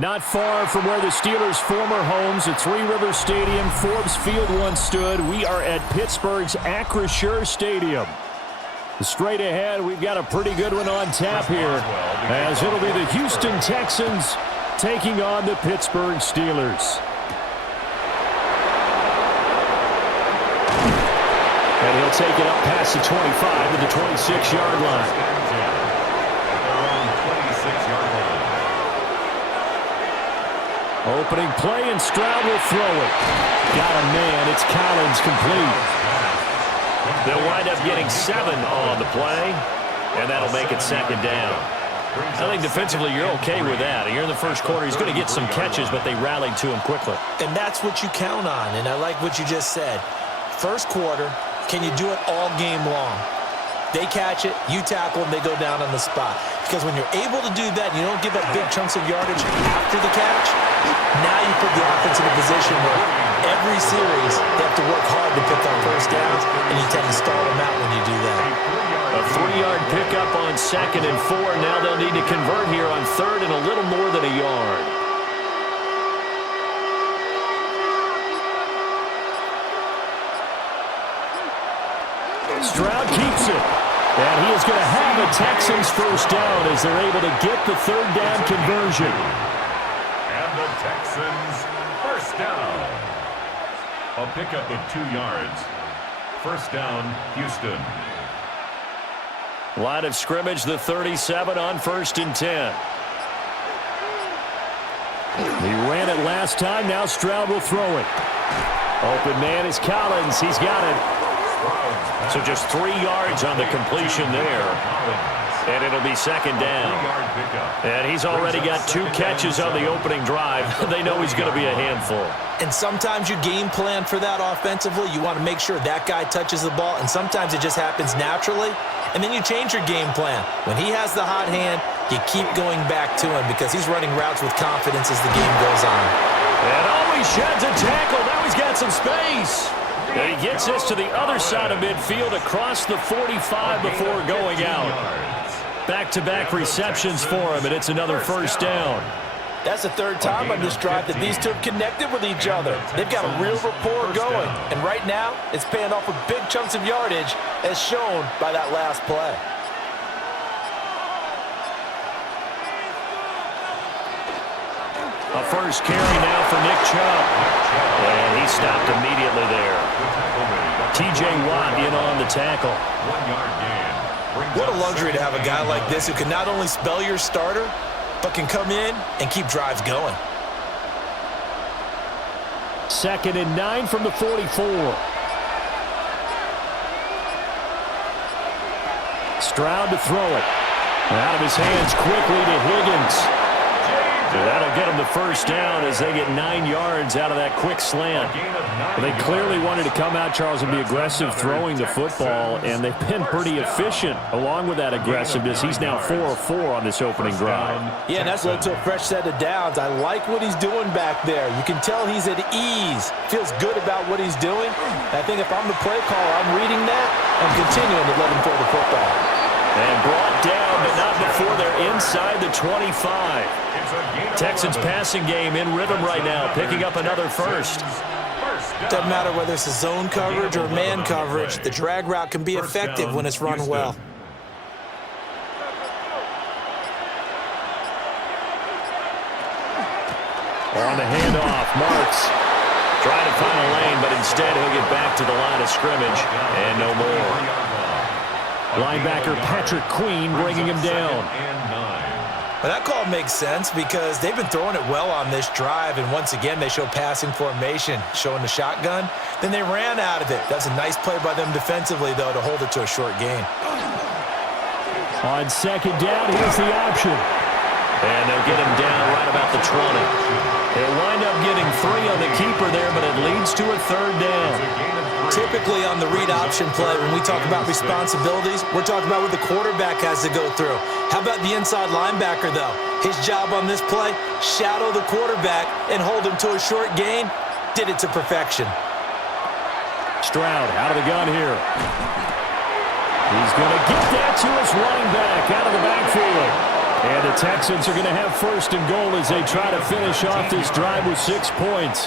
Not far from where the Steelers' former homes at Three Rivers Stadium, Forbes Field once stood, we are at Pittsburgh's Acrisure Stadium. Straight ahead, we've got a pretty good one on tap here, as it'll be the Houston Texans taking on the Pittsburgh Steelers. And he'll take it up past the 25 to the 26-yard line. Opening play, and Stroud will throw it. Got a man. It's Collins, complete. They'll wind up getting 7 on the play, and that'll make it second down. I think defensively you're okay with that. Here in the first quarter, he's going to get some catches, but they rallied to him quickly. And that's what you count on, and I like what you just said. First quarter, can you do it all game long? They catch it, you tackle them, they go down on the spot. Because when you're able to do that, you don't give up big chunks of yardage after the catch, now you put the offense in a position where every series they have to work hard to pick up first downs, and you tend to stall them out when you do that. A 3-yard pickup on 2nd and 4. Now they'll need to convert here on 3rd and a little more than a yard. Stroud keeps it. And he is going to have a Texans first down as they're able to get the 3rd down conversion. And the Texans first down. A pickup of 2 yards. First down, Houston. Line of scrimmage, the 37 on 1st and 10. He ran it last time. Now Stroud will throw it. Open man is Collins. He's got it. So just 3 yards on the completion there. And it'll be 2nd down. And he's already got 2 catches on the opening drive. They know he's going to be a handful. And sometimes you game plan for that offensively. You want to make sure that guy touches the ball. And sometimes it just happens naturally. And then you change your game plan. When he has the hot hand, you keep going back to him because he's running routes with confidence as the game goes on. And always sheds a tackle. Now he's got some space. And he gets this to the other side of midfield across the 45 before going out. Back-to-back receptions for him, and it's another first down. That's the 3rd time on this drive that these two have connected with each other. They've got a real rapport going. And right now, it's paying off with big chunks of yardage, as shown by that last play. A first carry now for Nick Chubb. And he stopped immediately there. T.J. Watt in on the tackle. 1 yard gain. What a luxury to have a guy like this who can not only spell your starter, but can come in and keep drives going. 2nd and 9 from the 44. Stroud to throw it. Out of his hands quickly to Higgins. That'll get them the first down as they get 9 yards out of that quick slant. They clearly wanted to come out, Charles, and be aggressive throwing the football, and they've been pretty efficient along with that aggressiveness. He's now 4 of 4 on this opening drive. Yeah, and that's led to a fresh set of downs. I like what he's doing back there. You can tell he's at ease. Feels good about what he's doing. I think if I'm the play caller, I'm reading that and continuing to let him throw the football. And brought down, but not before they're inside the 25. Texans passing game in rhythm right now, picking up another first. Doesn't matter whether it's a zone coverage or man coverage, the drag route can be effective when it's run well. On the handoff, Marks trying to find a lane, but instead he'll get back to the line of scrimmage, and no more. Linebacker Patrick Queen bringing him down. Well, that call makes sense because they've been throwing it well on this drive, and once again they show passing formation, showing the shotgun. Then they ran out of it. That's a nice play by them defensively, though, to hold it to a short gain. On 2nd down, here's the option. And they'll get him down right about the 20. They'll wind up getting 3 on the keeper there, but it leads to a 3rd down. Typically on the read option play, when we talk about responsibilities, we're talking about what the quarterback has to go through. How about the inside linebacker, though? His job on this play, shadow the quarterback and hold him to a short gain. Did it to perfection. Stroud out of the gun here. He's going to get that to his running back out of the backfield. And the Texans are going to have first and goal as they try to finish off this drive with 6 points.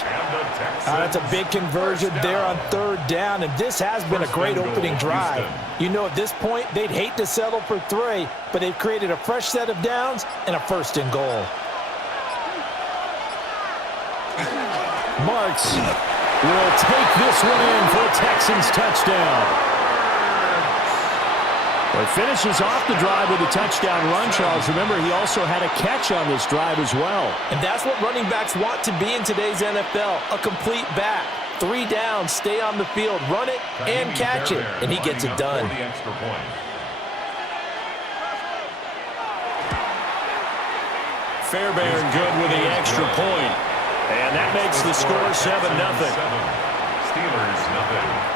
That's a big conversion there on third down, and this has been a great opening drive. You know, at this point, they'd hate to settle for 3, but they've created a fresh set of downs and a first and goal. Marks will take this one in for a Texans touchdown. Well, he finishes off the drive with a touchdown run, Charles. Remember, he also had a catch on this drive as well. And that's what running backs want to be in today's NFL, a complete back. 3 downs, stay on the field, run it, and catch it. And he gets it done. Fairbairn good with the extra point. And that makes the score 7-0. Steelers, nothing.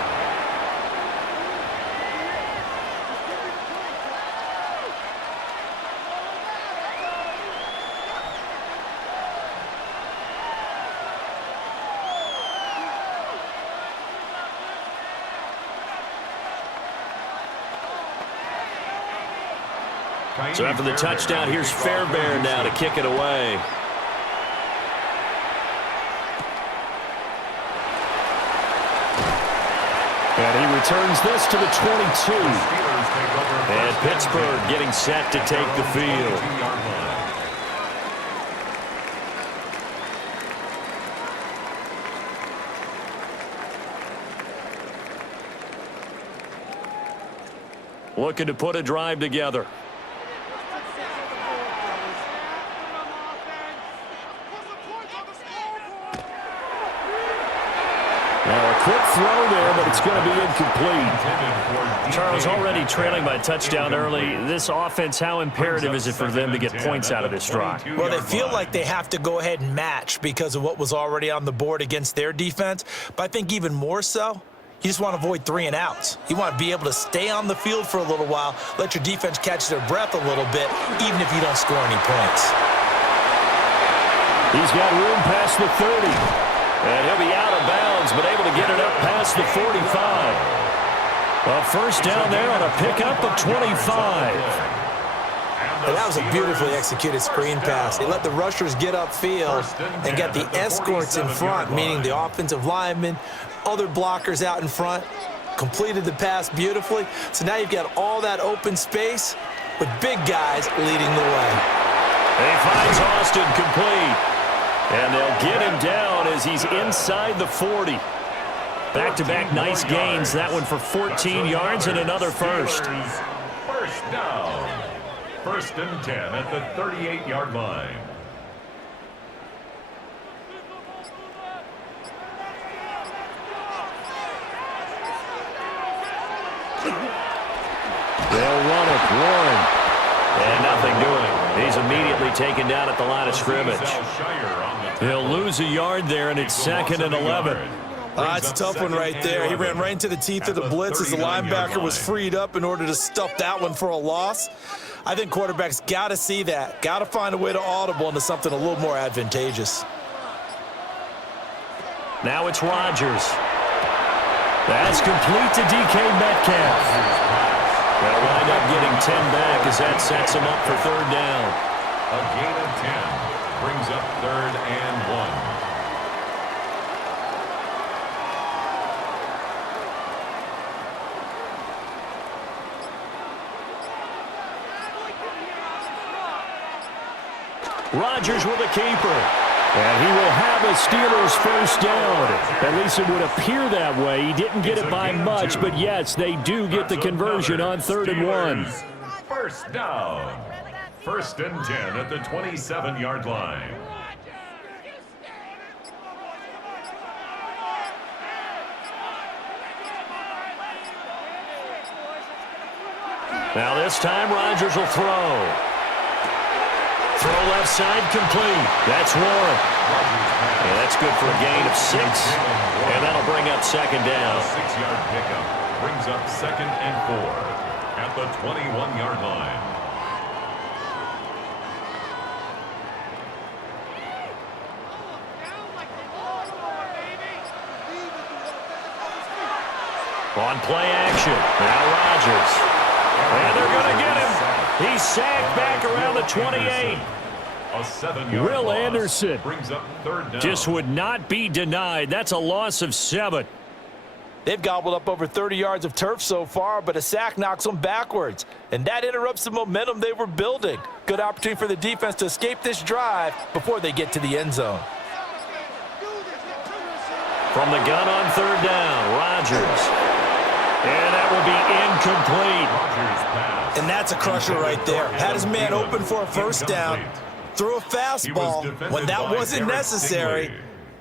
So after the touchdown, here's Fairbairn now to kick it away. And he returns this to the 22. And Pittsburgh getting set to take the field. Looking to put a drive together. Now a quick throw there, but it's going to be incomplete. Charles, already trailing by a touchdown early. This offense, how imperative is it for them to get points out of this drive? Well, they feel like they have to go ahead and match because of what was already on the board against their defense. But I think even more so, you just want to avoid 3 and outs. You want to be able to stay on the field for a little while, let your defense catch their breath a little bit, even if you don't score any points. He's got room past the 30. And he'll be out of bounds, but able to get it up past the 45. A first down there on a pickup of 25. And that was a beautifully executed screen pass. They let the rushers get upfield and get the escorts in front, meaning the offensive linemen, other blockers out in front, completed the pass beautifully. So now you've got all that open space with big guys leading the way. He finds Austin complete. And they'll get him down as he's inside the 40. Back-to-back nice gains. That one for 14 yards and another first. First down. First and 10 at the 38-yard line. They'll run it. Warren. And nothing doing. He's immediately taken down at the line of scrimmage. He'll lose a yard there, and it's 2nd and 11. It's a tough one right there. He ran right into the teeth of the blitz as the linebacker was freed up in order to stuff that one for a loss. I think quarterbacks got to see that. Got to find a way to audible into something a little more advantageous. Now it's Rodgers. That's complete to DK Metcalf. They'll wind up getting 10 back as that sets him up for 3rd down. A gain of 10 brings up 3rd and 1. Rodgers with a keeper. And he will have a Steelers first down. At least it would appear that way. He didn't get it by much, but yes, they do get the conversion on 3rd and 1. First down. First and 10 at the 27-yard line. Now this time Rodgers will throw. Throw left side complete. That's Warren. And that's good for a gain of 6. And that'll bring up 2nd down. A 6-yard pickup brings up 2nd and 4 at the 21-yard line. On play action. Now Rodgers. And they're going to get him. He's sacked back around the 28. A 7-yard Will loss Anderson brings up third down. just would not be denied. That's a loss of 7. They've gobbled up over 30 yards of turf so far, but a sack knocks them backwards. And that interrupts the momentum they were building. Good opportunity for the defense to escape this drive before they get to the end zone. From the gun on third down, Rodgers. And that will be incomplete. And that's a crusher right there. Had his man open for a first down. Threw a fastball when that wasn't necessary.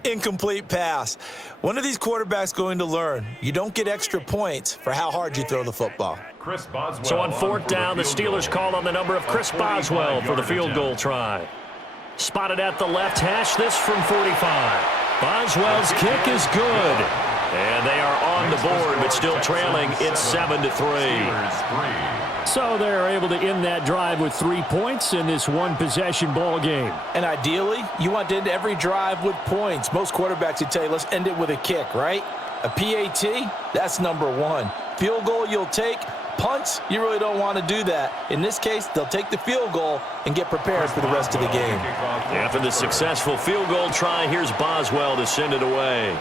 Incomplete pass. One of these quarterbacks going to learn. You don't get extra points for how hard you throw the football. So on fourth down, the Steelers call on the number of Chris Boswell for the field goal try. Spotted at the left hash, this from 45. Boswell's kick is good. And they are on the board, but still trailing. It's 7-3. So they're able to end that drive with 3 points in this one-possession ball game. And ideally, you want to end every drive with points. Most quarterbacks would tell you, let's end it with a kick, right? A PAT, that's number 1. Field goal you'll take. Punts, you really don't want to do that. In this case, they'll take the field goal and get prepared for the rest of the game. After the successful field goal try, here's Boswell to send it away.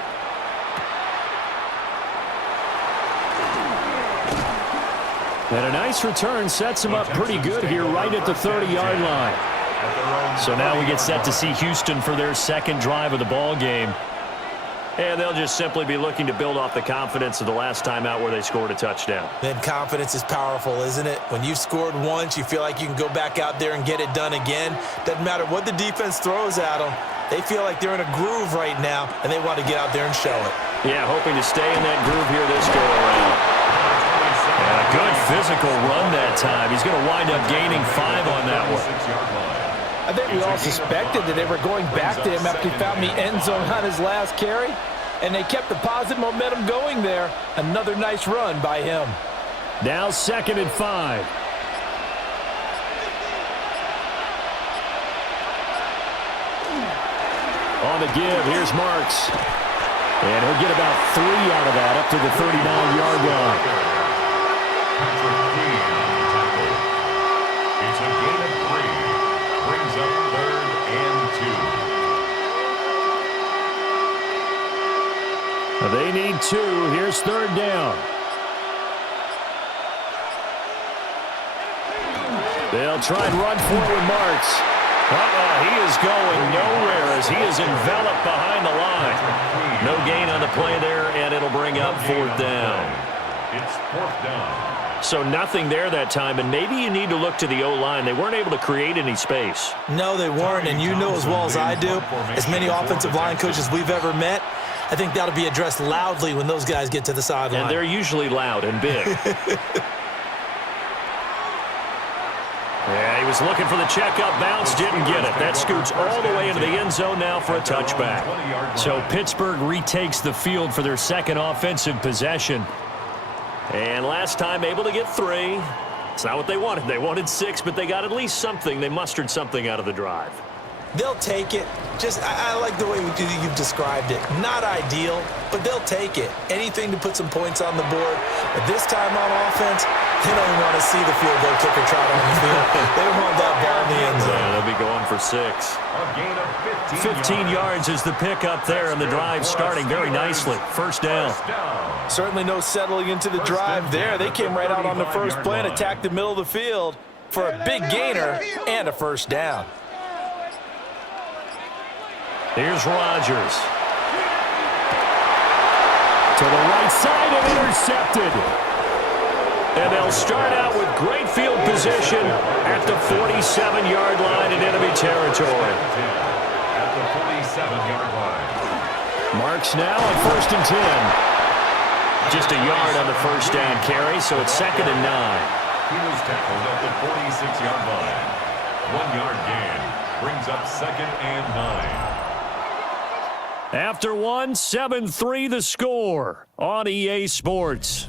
And a nice return sets him up pretty good here right at the 30-yard line. So now we get set to see Houston for their second drive of the ball game. And they'll just simply be looking to build off the confidence of the last time out where they scored a touchdown. Then confidence is powerful, isn't it? When you've scored once, you feel like you can go back out there and get it done again. Doesn't matter what the defense throws at them. They feel like they're in a groove right now, and they want to get out there and show it. Yeah, hoping to stay in that groove here this go-around. And a good physical run that time. He's going to wind up gaining 5 on that one. I think we all suspected that they were going back to him after he found the end zone on his last carry, and they kept the positive momentum going there. Another nice run by him. Now 2nd and 5. On the give, here's Marks. And he'll get about 3 out of that up to the 39-yard line. It's a gain of 3. Brings up 3rd and 2. They need 2. Here's 3rd down. They'll try and run forward Marks. He is going nowhere as he is enveloped behind the line. No gain on the play there, and it'll bring up 4th down. It's 4th down. So nothing there that time, and maybe you need to look to the O-line. They weren't able to create any space. No, they weren't, and you know as well as I do, as many offensive line coaches we've ever met, I think that'll be addressed loudly when those guys get to the sideline. And they're usually loud and big. Yeah, he was looking for the checkup bounce, didn't get it. That scoots all the way into the end zone now for a touchback. So Pittsburgh retakes the field for their second offensive possession. And last time able to get 3. It's not what they wanted. They wanted 6, but they got at least something. They mustered something out of the drive. They'll take it. I like the way you've described it. Not ideal, but they'll take it. Anything to put some points on the board. But this time on offense, they don't even want to see the field goal kicker trot on the field. They want that ball in the end zone. Yeah, they'll be going for 6. A gain of 15 yards is the pickup there, and the drive starting very nicely. 1st down. Certainly no settling into the drive there. They came right out on the first play and attacked the middle of the field for a big gainer and a 1st down. Here's Rodgers. To the right side and intercepted. And they'll start out with great field position at the 47-yard line in enemy territory. At the 47-yard line. Marks now on 1st and 10. Just a yard on the 1st down carry, so it's 2nd and 9. He was tackled at the 46-yard line. 1-yard gain brings up 2nd and 9. After 1, 7-3 the score on EA Sports.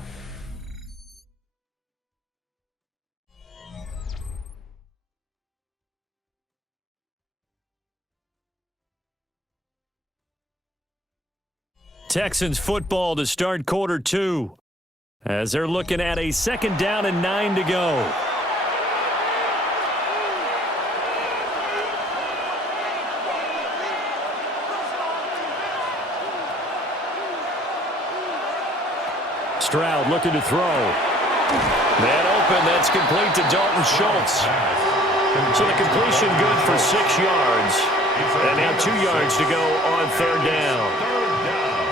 Texans football to start quarter 2 as they're looking at a 2nd down and 9 to go. Stroud looking to throw. Man open, that's complete to Dalton Schultz. So the completion good for 6 yards. And now 2 yards to go on third down.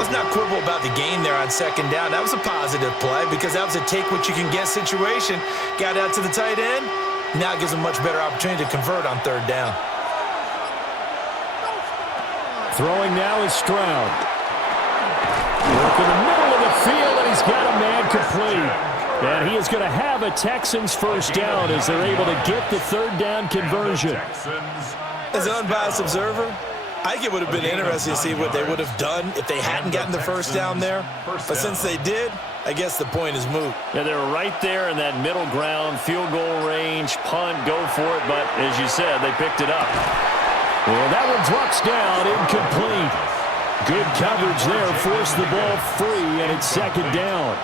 Let's not quibble about the gain there on second down. That was a positive play because that was a take-what-you-can-get situation. Got out to the tight end. Now it gives them a much better opportunity to convert on third down. Throwing now is Stroud. Work in the middle of the field, and he's got a man complete. And he is going to have a Texans first down as they're able to get the third down conversion. As an unbiased observer, I think it would have been interesting to see what they would have done if they hadn't gotten the first down there. But since they did, I guess the point is moot. Yeah, they were right there in that middle ground, field goal range, punt, go for it. But as you said, they picked it up. Well, that one drops down, incomplete. Good coverage there, forced the ball free, and it's second down.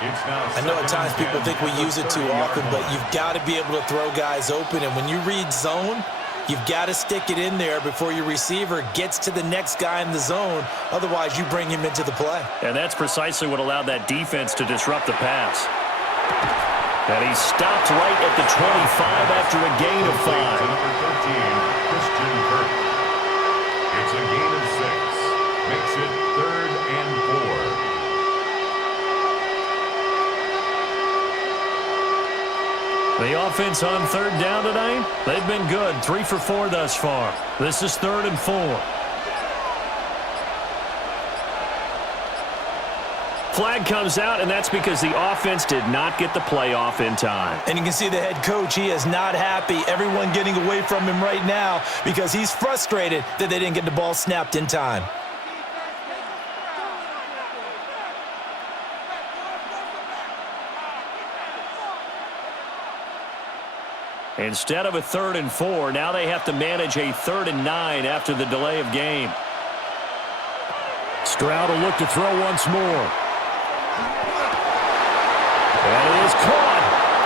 I know at times people think we use it too often, but you've got to be able to throw guys open. And when you read zone, you've got to stick it in there before your receiver gets to the next guy in the zone. Otherwise, you bring him into the play. And that's precisely what allowed that defense to disrupt the pass. And he stopped right at the 25 after a gain of 5. Number 13, Christian Kirk. It's a gain of 6. Makes it 3rd and 4. The offense on third down tonight, they've been good. 3 for 4 thus far. This is 3rd and 4. Flag comes out, and that's because the offense did not get the play off in time. And you can see the head coach, he is not happy. Everyone getting away from him right now because he's frustrated that they didn't get the ball snapped in time. Instead of a 3rd and 4, now they have to manage a 3rd and 9 after the delay of game. Stroud will look to throw once more. And it is caught.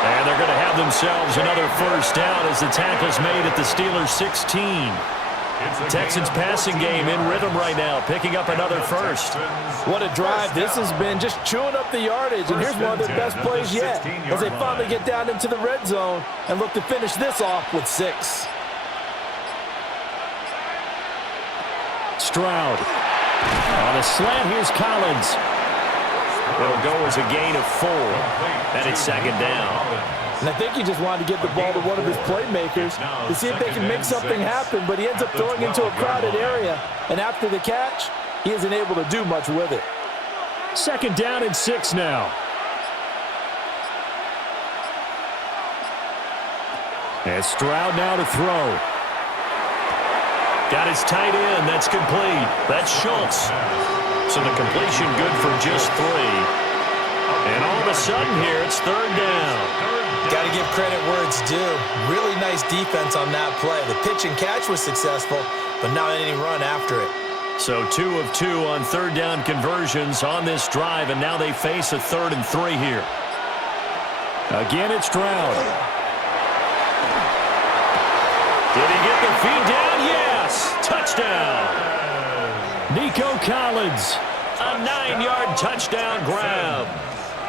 And they're going to have themselves another first down as the tackle's made at the Steelers' 16. Texans passing game in rhythm right now, picking up another first. What a drive. This has been just chewing up the yardage, and here's one of their best plays yet as they finally get down into the red zone and look to finish this off with 6. Stroud. On a slant, here's Collins. It'll go as a gain of 4, and it's second down. And I think he just wanted to get the ball to one of his playmakers to see if they can make something happen, but he ends up throwing into a crowded area. And after the catch, he isn't able to do much with it. Second down and 6 now. And Stroud now to throw. Got his tight end. That's complete. That's Schultz. So the completion good for just 3. And all of a sudden here, it's third down. Got to give credit where it's due. Really nice defense on that play. The pitch and catch was successful, but not any run after it. So 2 of 2 on third down conversions on this drive, and now they face a 3rd and 3 here. Again, it's Stroud. Did he get the feed down? Yes! Touchdown! Nico Collins, a 9-yard touchdown grab.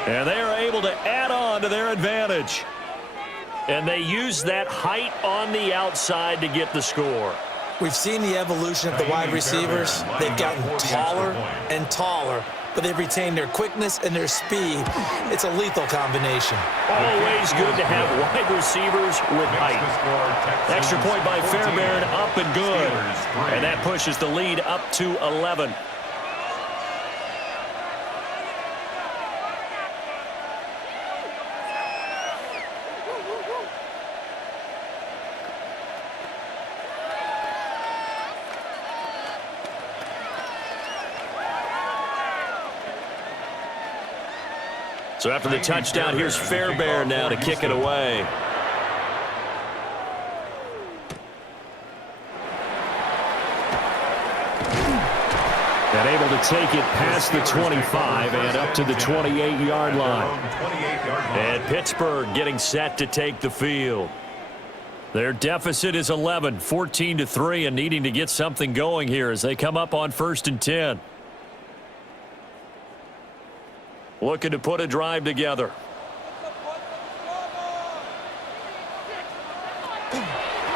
And they are able to add on to their advantage. And they use that height on the outside to get the score. We've seen the evolution of the wide receivers. They've gotten taller and taller, but they've retained their quickness and their speed. It's a lethal combination. Always good to have wide receivers with height. Extra point by Fairbairn, up and good. And that pushes the lead up to 11. So after the touchdown, here's Fairbairn now to kick it away. And able to take it past the 25 and up to the 28-yard line. And Pittsburgh getting set to take the field. Their deficit is 11, 14-3, and needing to get something going here as they come up on 1st and 10. looking to put a drive together.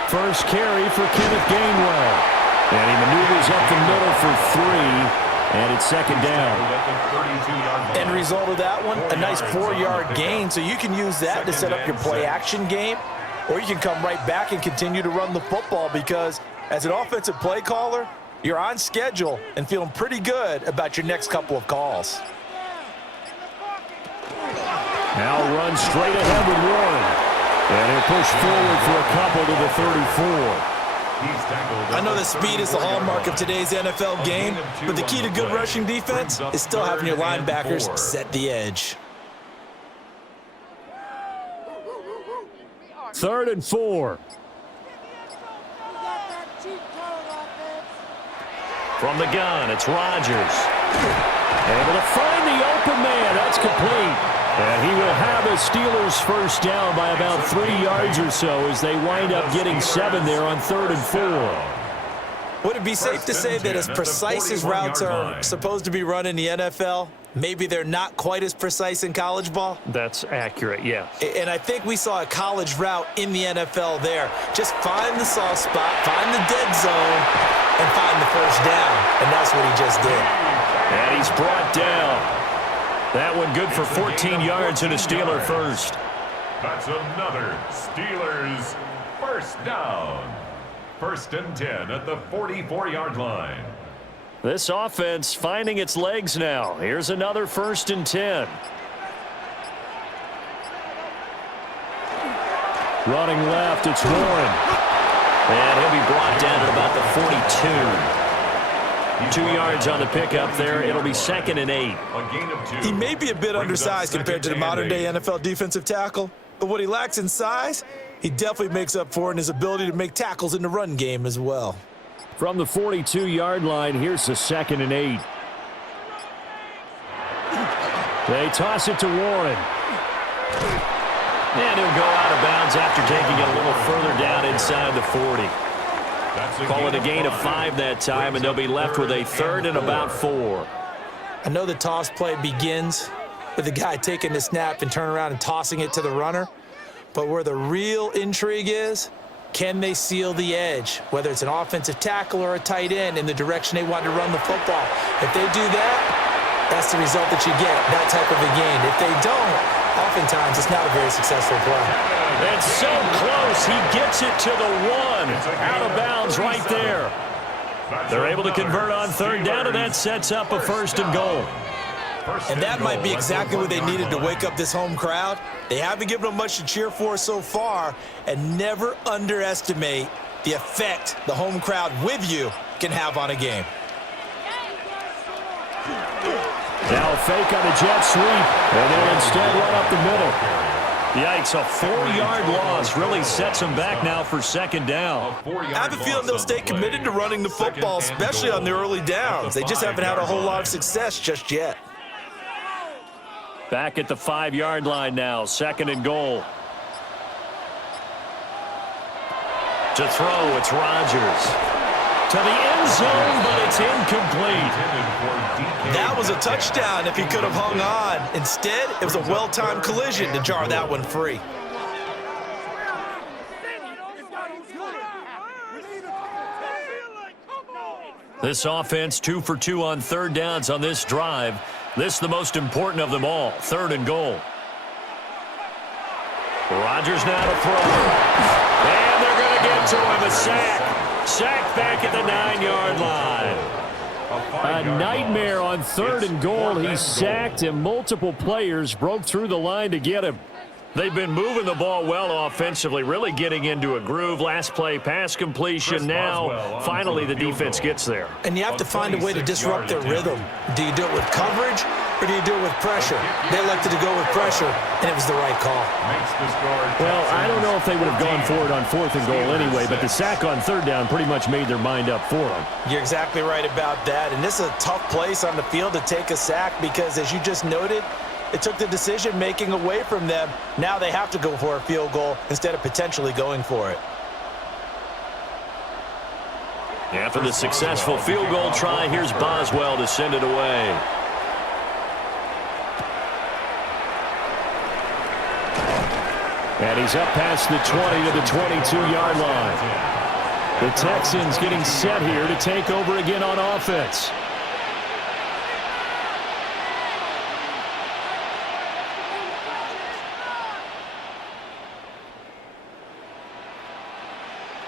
First carry for Kenneth Gainwell. And he maneuvers up the middle for 3, and it's second down. End result of that one, a nice 4-yard gain, so you can use that to set up your play-action game, or you can come right back and continue to run the football because as an offensive play caller, you're on schedule and feeling pretty good about your next couple of calls. Now run straight ahead with Warren. And he'll push forward for a couple to the 34. I know that speed is the hallmark of today's NFL game, but the key to good rushing defense is still having your linebackers set the edge. 3rd and 4. From the gun, it's Rodgers. Able to find the open man. That's complete. And he will have the Steelers first down by about 3 yards or so as they wind up getting 7 there on 3rd and 4. Would it be safe to say that as precise as routes are supposed to be run in the NFL, maybe they're not quite as precise in college ball? That's accurate, yeah. And I think we saw a college route in the NFL there. Just find the soft spot, find the dead zone, and find the first down. And that's what he just did. And he's brought down. That one good for 14 yards and a Steeler first. That's another Steelers first down. 1st and 10 at the 44-yard line. This offense finding its legs now. Here's another 1st and 10. Running left, it's Warren. And he'll be brought down at about the 42. 2 yards on the pickup there. It'll be 2nd and 8. He may be a bit undersized compared to the modern-day NFL defensive tackle, but what he lacks in size, he definitely makes up for in his ability to make tackles in the run game as well. From the 42-yard line, here's the 2nd and 8. They toss it to Warren. And he'll go out of bounds after taking it a little further down inside the 40. Call it a gain of 5 that time, and they'll be left with a 3rd and about 4. I know the toss play begins with the guy taking the snap and turning around and tossing it to the runner, but where the real intrigue is, can they seal the edge, whether it's an offensive tackle or a tight end in the direction they want to run the football? If they do that, that's the result that you get, that type of a gain. If they don't, oftentimes it's not a very successful play. It's so close. He gets it to the 1. Out of bounds right there. They're able to convert on 3rd down, and that sets up a 1st and goal. And that might be exactly what they needed to wake up this home crowd. They haven't given them much to cheer for so far, and never underestimate the effect the home crowd with you can have on a game. Now a fake on the jet sweep, and they'll instead run up the middle. Yikes, a 4-yard loss really sets them back now for 2nd down. I have a feeling they'll stay committed to running the football, especially on the early downs. They just haven't had a whole lot of success just yet. Back at the 5-yard line now, 2nd and goal. To throw, it's Rodgers. To the end zone, but it's incomplete. That was a touchdown if he could have hung on. Instead, it was a well-timed collision to jar that one free. This offense 2 for 2 on 3rd downs on this drive. This is the most important of them all, 3rd and goal. Rodgers now to throw. And they're going to get to him, a sack. Sacked back at the 9-yard line. A nightmare on 3rd and goal. He's sacked, and multiple players broke through the line to get him. They've been moving the ball well offensively, really getting into a groove. Last play, pass completion. Now, finally, the defense gets there. And you have to find a way to disrupt their rhythm. Do you do it with coverage, or do you do it with pressure? They elected to go with pressure, and it was the right call. Well, I don't know if they would have gone for it on 4th and goal anyway, but the sack on 3rd down pretty much made their mind up for them. You're exactly right about that, and this is a tough place on the field to take a sack because, as you just noted, it took the decision-making away from them. Now they have to go for a field goal instead of potentially going for it. After the successful field goal try, here's Boswell to send it away. And he's up past the 20 to the 22-yard line. The Texans getting set here to take over again on offense.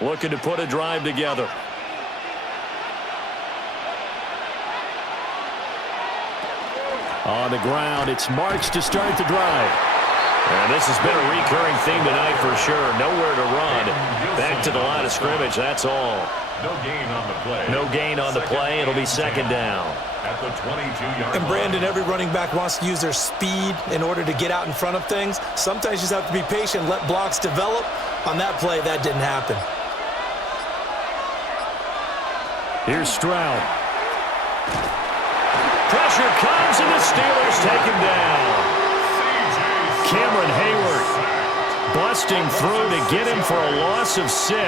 Looking to put a drive together. On the ground, it's Marks to start the drive. And this has been a recurring theme tonight for sure. Nowhere to run. Back to the line of scrimmage, that's all. No gain on the play. No gain on the play. It'll be second down. At the 22-yard line. And Brandon, every running back wants to use their speed in order to get out in front of things. Sometimes you just have to be patient, let blocks develop. On that play, that didn't happen. Here's Stroud. Pressure comes, and the Steelers take him down. Cameron Hayward busting through to get him for a loss of 6.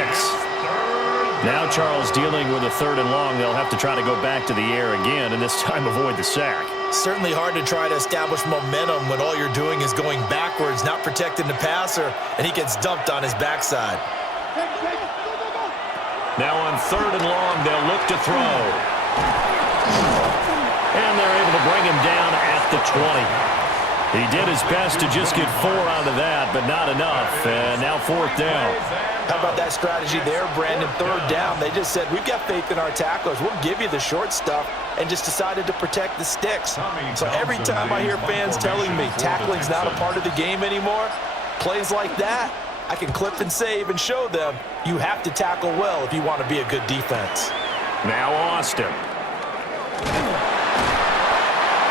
Now Charles dealing with a 3rd and long. They'll have to try to go back to the air again, and this time avoid the sack. Certainly hard to try to establish momentum when all you're doing is going backwards, not protecting the passer, and he gets dumped on his backside. Now on 3rd and long, they'll look to throw. And they're able to bring him down at the 20. He did his best to just get 4 out of that, but not enough. And now 4th down. How about that strategy there, Brandon? 3rd down. They just said, we've got faith in our tacklers. We'll give you the short stuff, and just decided to protect the sticks. So every time I hear fans telling me tackling's not a part of the game anymore, plays like that, I can clip and save and show them you have to tackle well if you want to be a good defense. Now Austin.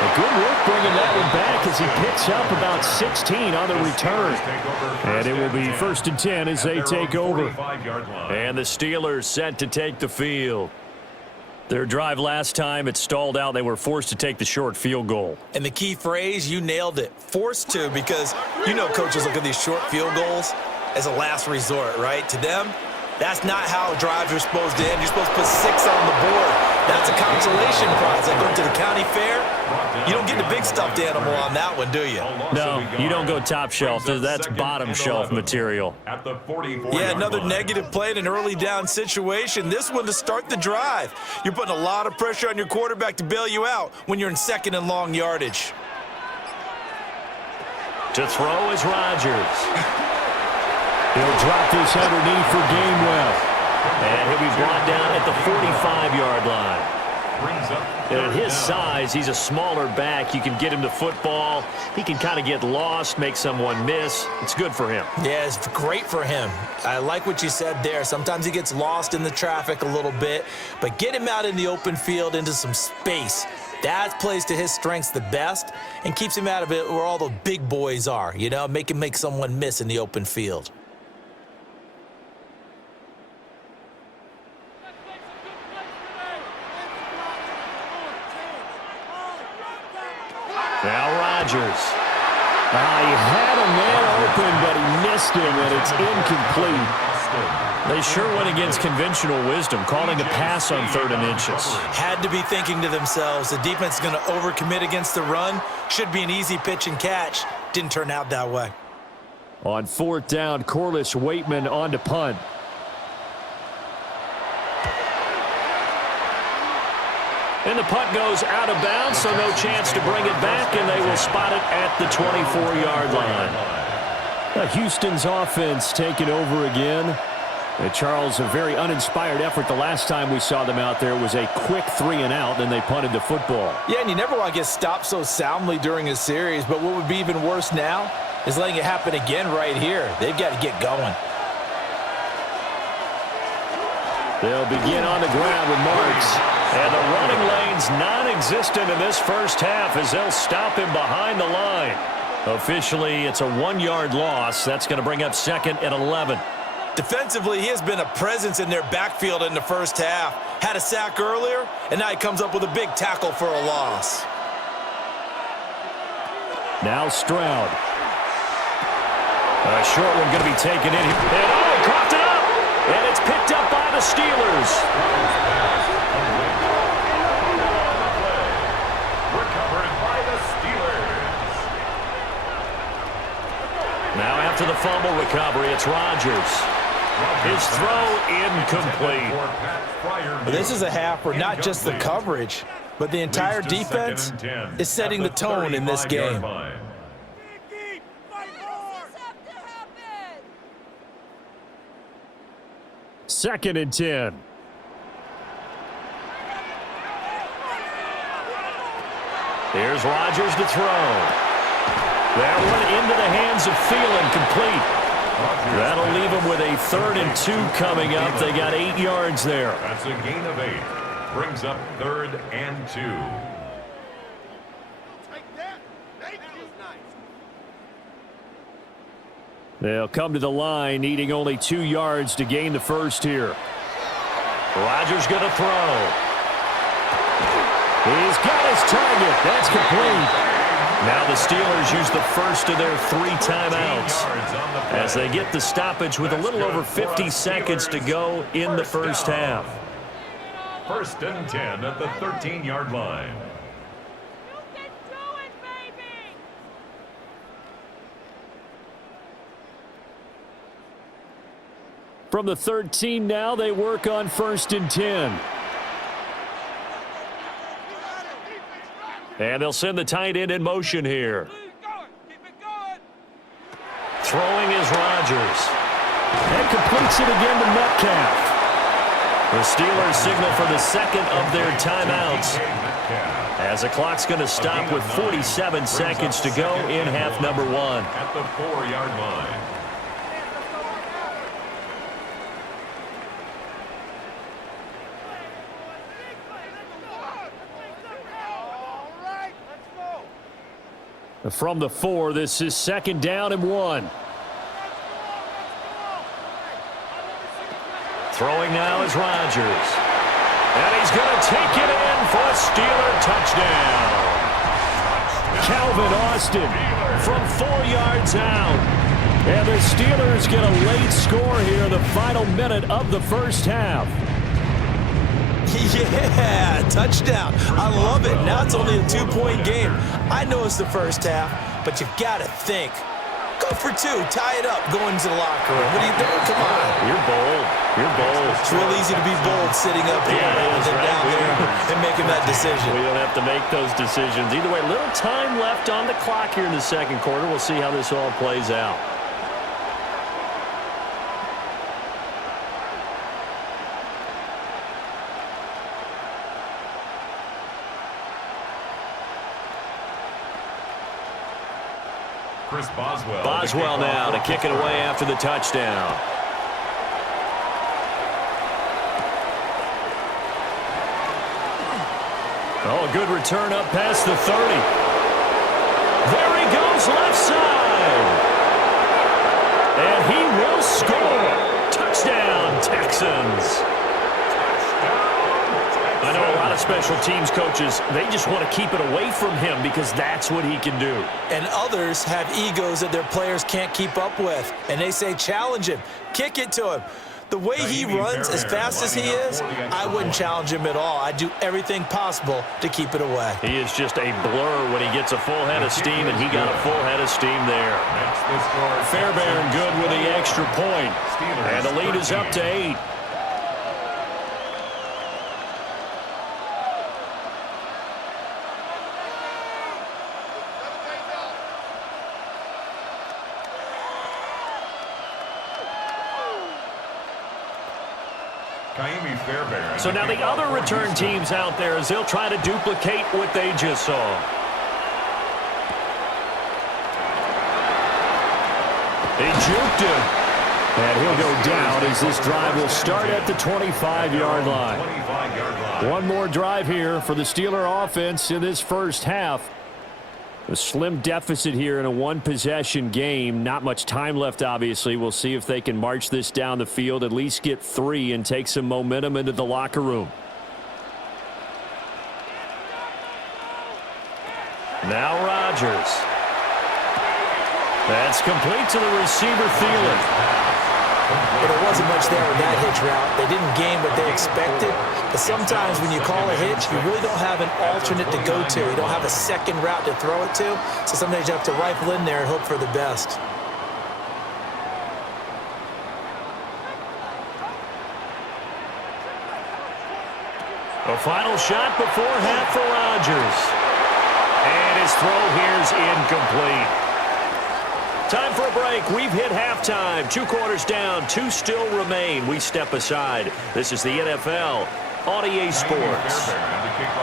A good work bringing that one back as he picks up about 16 on the return. And it will be 1st and 10 as they take over. And the Steelers set to take the field. Their drive last time, it stalled out. They were forced to take the short field goal. And the key phrase, you nailed it, forced to, because you know coaches look at these short field goals as a last resort, right? To them, that's not how drives are supposed to end. You're supposed to put 6 on the board. That's a consolation prize. Like going to the county fair, you don't get the big stuffed animal on that one, do you? No, you don't go top shelf. That's bottom shelf material. Yeah, another negative play in an early down situation. This one to start the drive. You're putting a lot of pressure on your quarterback to bail you out when you're in 2nd and long yardage. To throw is Rodgers. He'll drop this underneath for Gainwell. And he'll be brought down at the 45-yard line. And at his size, he's a smaller back. You can get him the football. He can kind of get lost, make someone miss. It's good for him. Yeah, it's great for him. I like what you said there. Sometimes he gets lost in the traffic a little bit, but get him out in the open field into some space. That plays to his strengths the best and keeps him out of it where all the big boys are, you know, make him make someone miss in the open field. Now Rodgers. He had a man open, but he missed him, and it's incomplete. They sure went against conventional wisdom, calling a pass on 3rd and inches. Had to be thinking to themselves, the defense is going to overcommit against the run. Should be an easy pitch and catch. Didn't turn out that way. On 4th down, Corliss Waitman on to punt. And the punt goes out of bounds, so no chance to bring it back, and they will spot it at the 24-yard line. Houston's offense taking over again. Charles, a very uninspired effort the last time we saw them out there. It was a quick 3-and-out, then they punted the football. Yeah, and you never want to get stopped so soundly during a series, but what would be even worse now is letting it happen again right here. They've got to get going. They'll begin on the ground with Marks. And the running lane's non-existent in this first half as they'll stop him behind the line. Officially, it's a 1-yard loss. That's going to bring up 2nd and 11. Defensively, he has been a presence in their backfield in the first half. Had a sack earlier, and now he comes up with a big tackle for a loss. Now Stroud. A short one going to be taken in here. And he caught it up! And it's picked up by the Steelers. after the fumble recovery. It's Rodgers. His throw incomplete. This is a half where not just the coverage, but the entire defense is setting the tone in this game. Second and 10. Here's Rodgers to throw. That one into the hands of Thielen, complete. That'll leave them with a 3rd and 2 coming up. They got 8 yards there. That's a gain of 8. Brings up 3rd and 2. They'll come to the line, needing only 2 yards to gain the first here. Rodgers going to throw. He's got his target. That's complete. Now the Steelers use the first of their 3 timeouts as they get the stoppage with a little over 50 seconds to go in the first half. 1st and 10 at the 13-yard line. From the 13 now, they work on 1st and 10. And they'll send the tight end in motion here. Throwing is Rodgers. And completes it again to Metcalf. The Steelers signal for the second of their timeouts, as the clock's going to stop with 47 seconds to go in half number 1. At the 4-yard line. From the 4, this is 2nd down and 1. Throwing now is Rodgers. And he's going to take it in for a Steeler touchdown. Calvin Austin from 4 yards out. And the Steelers get a late score here in the final minute of the first half. Yeah, touchdown. I love it. Now it's only a 2-point game. I know it's the first half, but you've got to think. Go for 2. Tie it up going to the locker room. What are you doing? Come on. You're bold. You're bold. It's real easy to be bold sitting up here and down there and making that decision. We don't have to make those decisions. Either way, little time left on the clock here in the second quarter. We'll see how this all plays out. Boswell now to kick it away after the touchdown. Oh, a good return up past the 30. There he goes, left side. And he will score. Touchdown, Texans. I know a lot of special teams coaches, they just want to keep it away from him because that's what he can do. And others have egos that their players can't keep up with. And they say, challenge him, kick it to him. The way he runs as fast as he is, I wouldn't challenge him at all. I'd do everything possible to keep it away. He is just a blur when he gets a full head of steam, and he got a full head of steam there. Fairbairn good with the extra point. And the lead is up to 8. So now the other return teams out there, as they'll try to duplicate what they just saw. He juked him. And he'll go down as this drive will start at the 25-yard line. One more drive here for the Steeler offense in this first half. A slim deficit here in a one-possession game. Not much time left, obviously. We'll see if they can march this down the field, at least get 3, and take some momentum into the locker room. Now Rodgers. That's complete to the receiver, Thielen. But there wasn't much there with that hitch route. They didn't gain what they expected. But sometimes when you call a hitch, you really don't have an alternate to go to. You don't have a second route to throw it to. So sometimes you have to rifle in there and hope for the best. A final shot before half for Rodgers. And his throw here's incomplete. Time for a break. We've hit halftime. 2 quarters down. 2 still remain. We step aside. This is the NFL on EA Sports.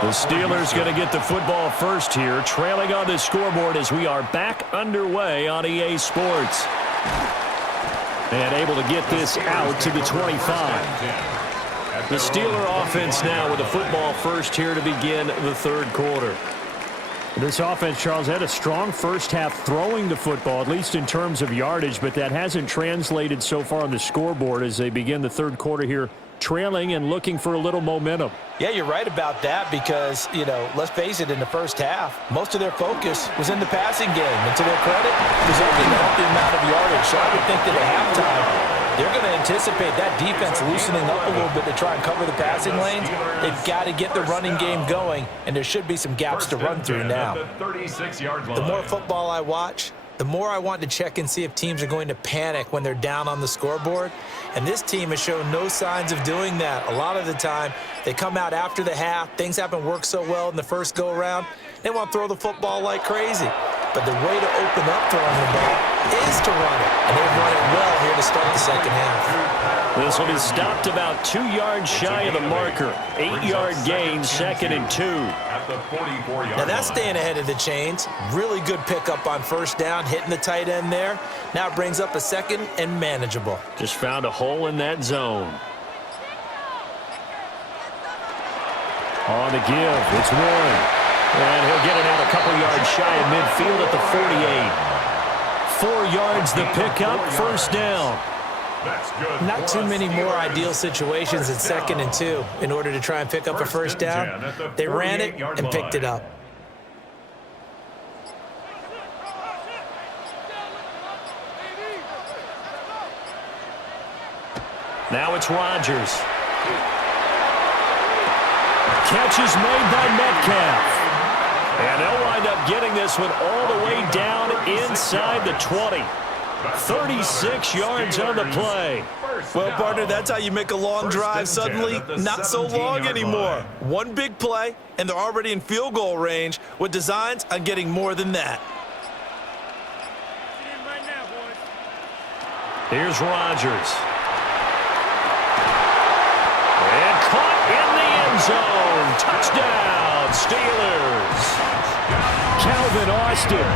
The Steelers going to get the football first here, trailing on the scoreboard as we are back underway on EA Sports. And able to get this out to the 25. The Steeler offense now with the football first here to begin the third quarter. This offense, Charles, had a strong first half throwing the football, at least in terms of yardage, but that hasn't translated so far on the scoreboard as they begin the third quarter here, trailing and looking for a little momentum. Yeah, you're right about that because, let's face it, in the first half, most of their focus was in the passing game. And to their credit, resulting in a healthy amount of yardage. So I would think that at halftime, they're going to anticipate that defense loosening up a little bit to try and cover the passing lanes. They've got to get the running game going, and there should be some gaps to run through now. The more football I watch, the more I want to check and see if teams are going to panic when they're down on the scoreboard. And this team has shown no signs of doing that. A lot of the time, they come out after the half. Things haven't worked so well in the first go-around. They want to throw the football like crazy. But the way to open up throwing the ball is to run it. And they've run it well here to start the second half. This will be stopped about 2 yards shy of the marker. 8-yard gain, 2nd and 2. Now that's staying ahead of the chains. Really good pickup on first down, hitting the tight end there. Now it brings up a 2nd and manageable. Just found a hole in that zone. On the give, it's Warren. And he'll get it out a couple yards shy of midfield at the 48. 4 yards the pickup, first down. Not too many more ideal situations at 2nd and 2 in order to try and pick up a first down. They ran it and picked it up. Now it's Rodgers. Catch is made by Metcalf. And they'll wind up getting this one all the way down inside the 20. 36 yards on the play. Well, partner, that's how you make a long drive suddenly not so long anymore. One big play, and they're already in field goal range with designs on getting more than that. Here's Rodgers. And caught in the end zone. Touchdown, Steelers. Calvin Austin,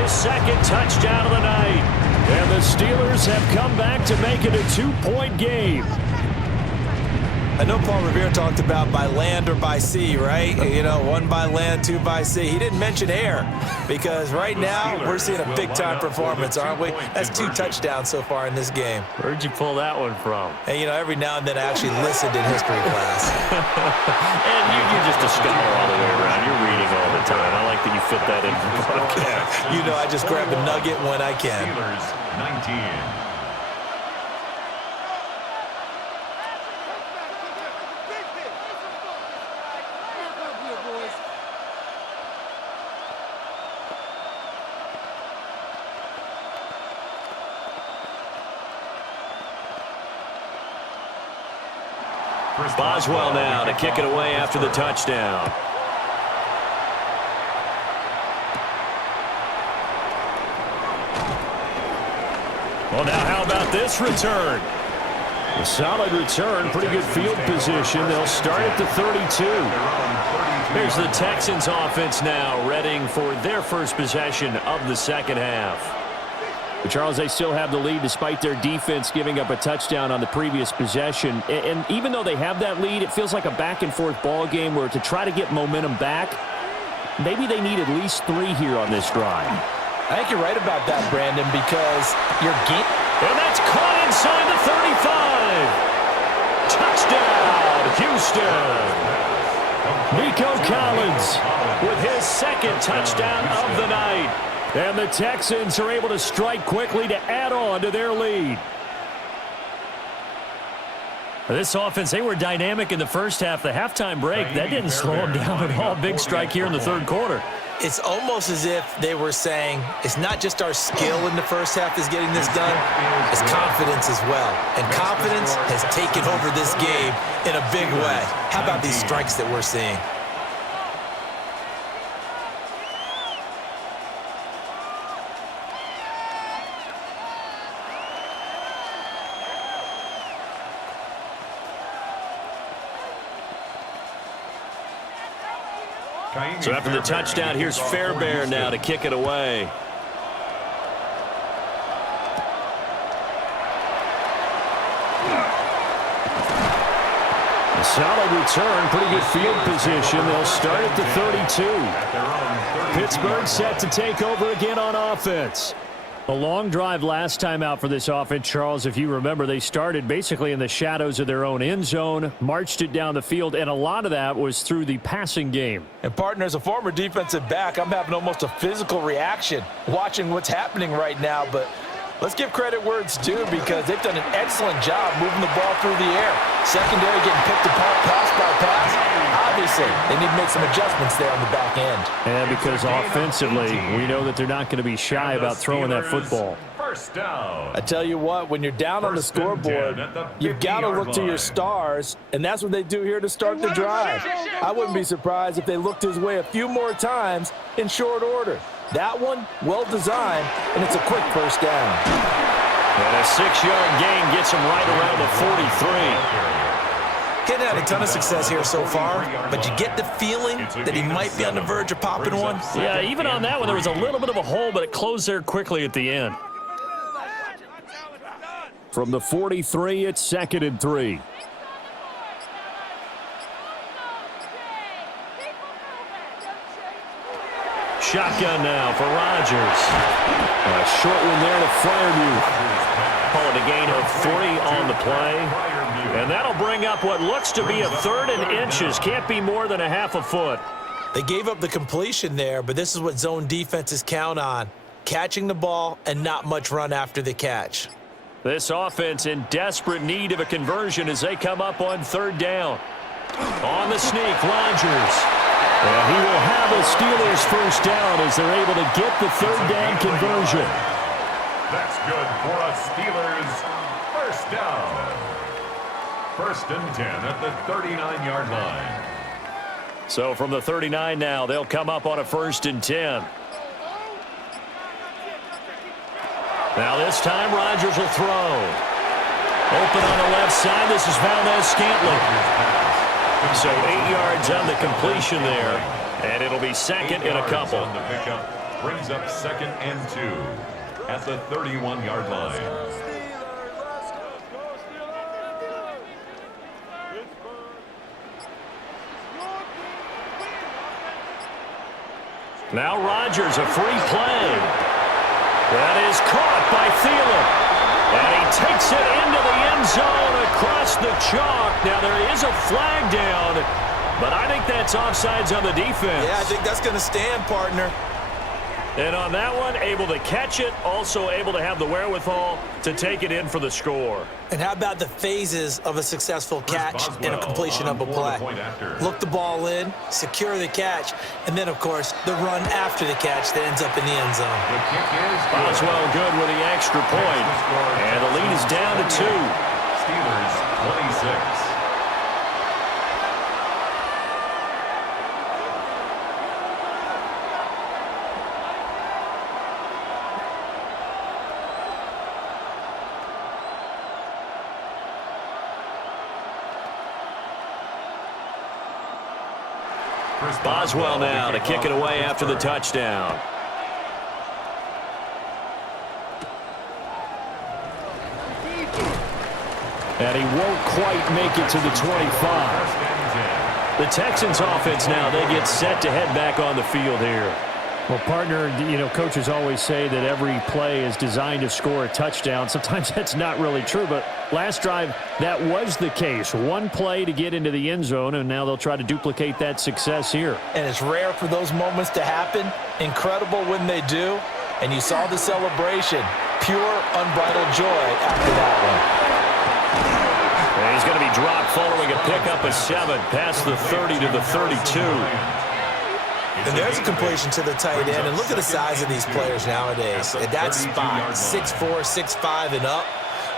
his 2nd touchdown of the night. And the Steelers have come back to make it a 2-point game. I know Paul Revere talked about by land or by sea, right? 1 by land, 2 by sea. He didn't mention air because right now we're seeing a big-time performance, aren't we? That's 2 touchdowns so far in this game. Where'd you pull that one from? And, every now and then I actually listened in history class. And you're just a scholar all the way around. You're reading all the time. I like that you fit that in the broadcast. I just grab a nugget when I can. Steelers 19. Boswell now to kick it away after the touchdown. Well, now how about this return? A solid return, pretty good field position. They'll start at the 32. Here's the Texans offense now, readying for their first possession of the second half. But Charles, they still have the lead despite their defense giving up a touchdown on the previous possession. And even though they have that lead, it feels like a back-and-forth ball game where to try to get momentum back, maybe they need at least 3 here on this drive. I think you're right about that, Brandon, because your game... And that's caught inside the 35. Touchdown, Houston. Nico Collins with his 2nd touchdown of the night. And the Texans are able to strike quickly to add on to their lead. This offense, they were dynamic in the first half. The halftime break, that didn't slow them down at all. Big strike here in the third quarter. It's almost as if they were saying, it's not just our skill in the first half is getting this done, it's confidence as well. And confidence has taken over this game in a big way. How about these strikes that we're seeing? So after the touchdown, here's Fairbairn now to kick it away. A solid return, pretty good field position. They'll start at the 32. Pittsburgh set to take over again on offense. A long drive last time out for this offense, Charles. If you remember, they started basically in the shadows of their own end zone, marched it down the field, and a lot of that was through the passing game. And, partner, as a former defensive back, I'm having almost a physical reaction watching what's happening right now. But let's give credit where it's due because they've done an excellent job moving the ball through the air. Secondary getting picked apart pass by pass. Obviously, they need to make some adjustments there on the back end. And because offensively, we know that they're not going to be shy about throwing that football. First down. I tell you what, when you're down on the scoreboard, you've got to look to your stars, and that's what they do here to start the drive. I wouldn't be surprised if they looked his way a few more times in short order. That one, well designed, and it's a quick first down. And a 6-yard gain gets him right around the 43. Hadn't had a ton of success here so far, but you get the feeling that he might be on the verge of popping one. Yeah, even on that one, there was a little bit of a hole, but it closed there quickly at the end. From the 43, it's 2nd and 3. Shotgun now for Rodgers. A short one there to Fairbairn. Call it a gain of 3 on the play. And that'll bring up what looks to be a 3rd and inches. Can't be more than a half a foot. They gave up the completion there, but this is what zone defenses count on. Catching the ball and not much run after the catch. This offense in desperate need of a conversion as they come up on 3rd down. On the sneak, Rodgers. And he will have a Steelers first down as they're able to get the 3rd down conversion. That's good for a Steelers first down. 1st and 10 at the 39-yard line. So from the 39 now, they'll come up on a 1st and 10. Now this time, Rodgers will throw. Open on the left side, this is Valdez-Scantling. So 8 yards on the completion there, and it'll be 2nd and a couple. On the pickup brings up 2nd and 2 at the 31-yard line. Now Rodgers, a free play. That is caught by Thielen. And he takes it into the end zone across the chalk. Now there is a flag down, but I think that's offsides on the defense. Yeah, I think that's going to stand, partner. And on that one, able to catch it, also able to have the wherewithal to take it in for the score. And how about the phases of a successful catch and a completion of a play? Look the ball in, secure the catch, and then, of course, the run after the catch that ends up in the end zone. Boswell good with the extra point. And the lead is down to 2. Steelers 26. Boswell now to kick it away after the touchdown. And he won't quite make it to the 25. The Texans offense now, they get set to head back on the field here. Well, partner, you know, coaches always say that every play is designed to score a touchdown. Sometimes that's not really true, but last drive, that was the case. One play to get into the end zone, and now they'll try to duplicate that success here. And it's rare for those moments to happen. Incredible when they do. And you saw the celebration. Pure, unbridled joy after that one. And he's going to be dropped following a pickup of 7 past the 30 to the 32. And there's a completion to the tight end. And look at the size of these players nowadays. At that spot, 6'4", 6'5", and up.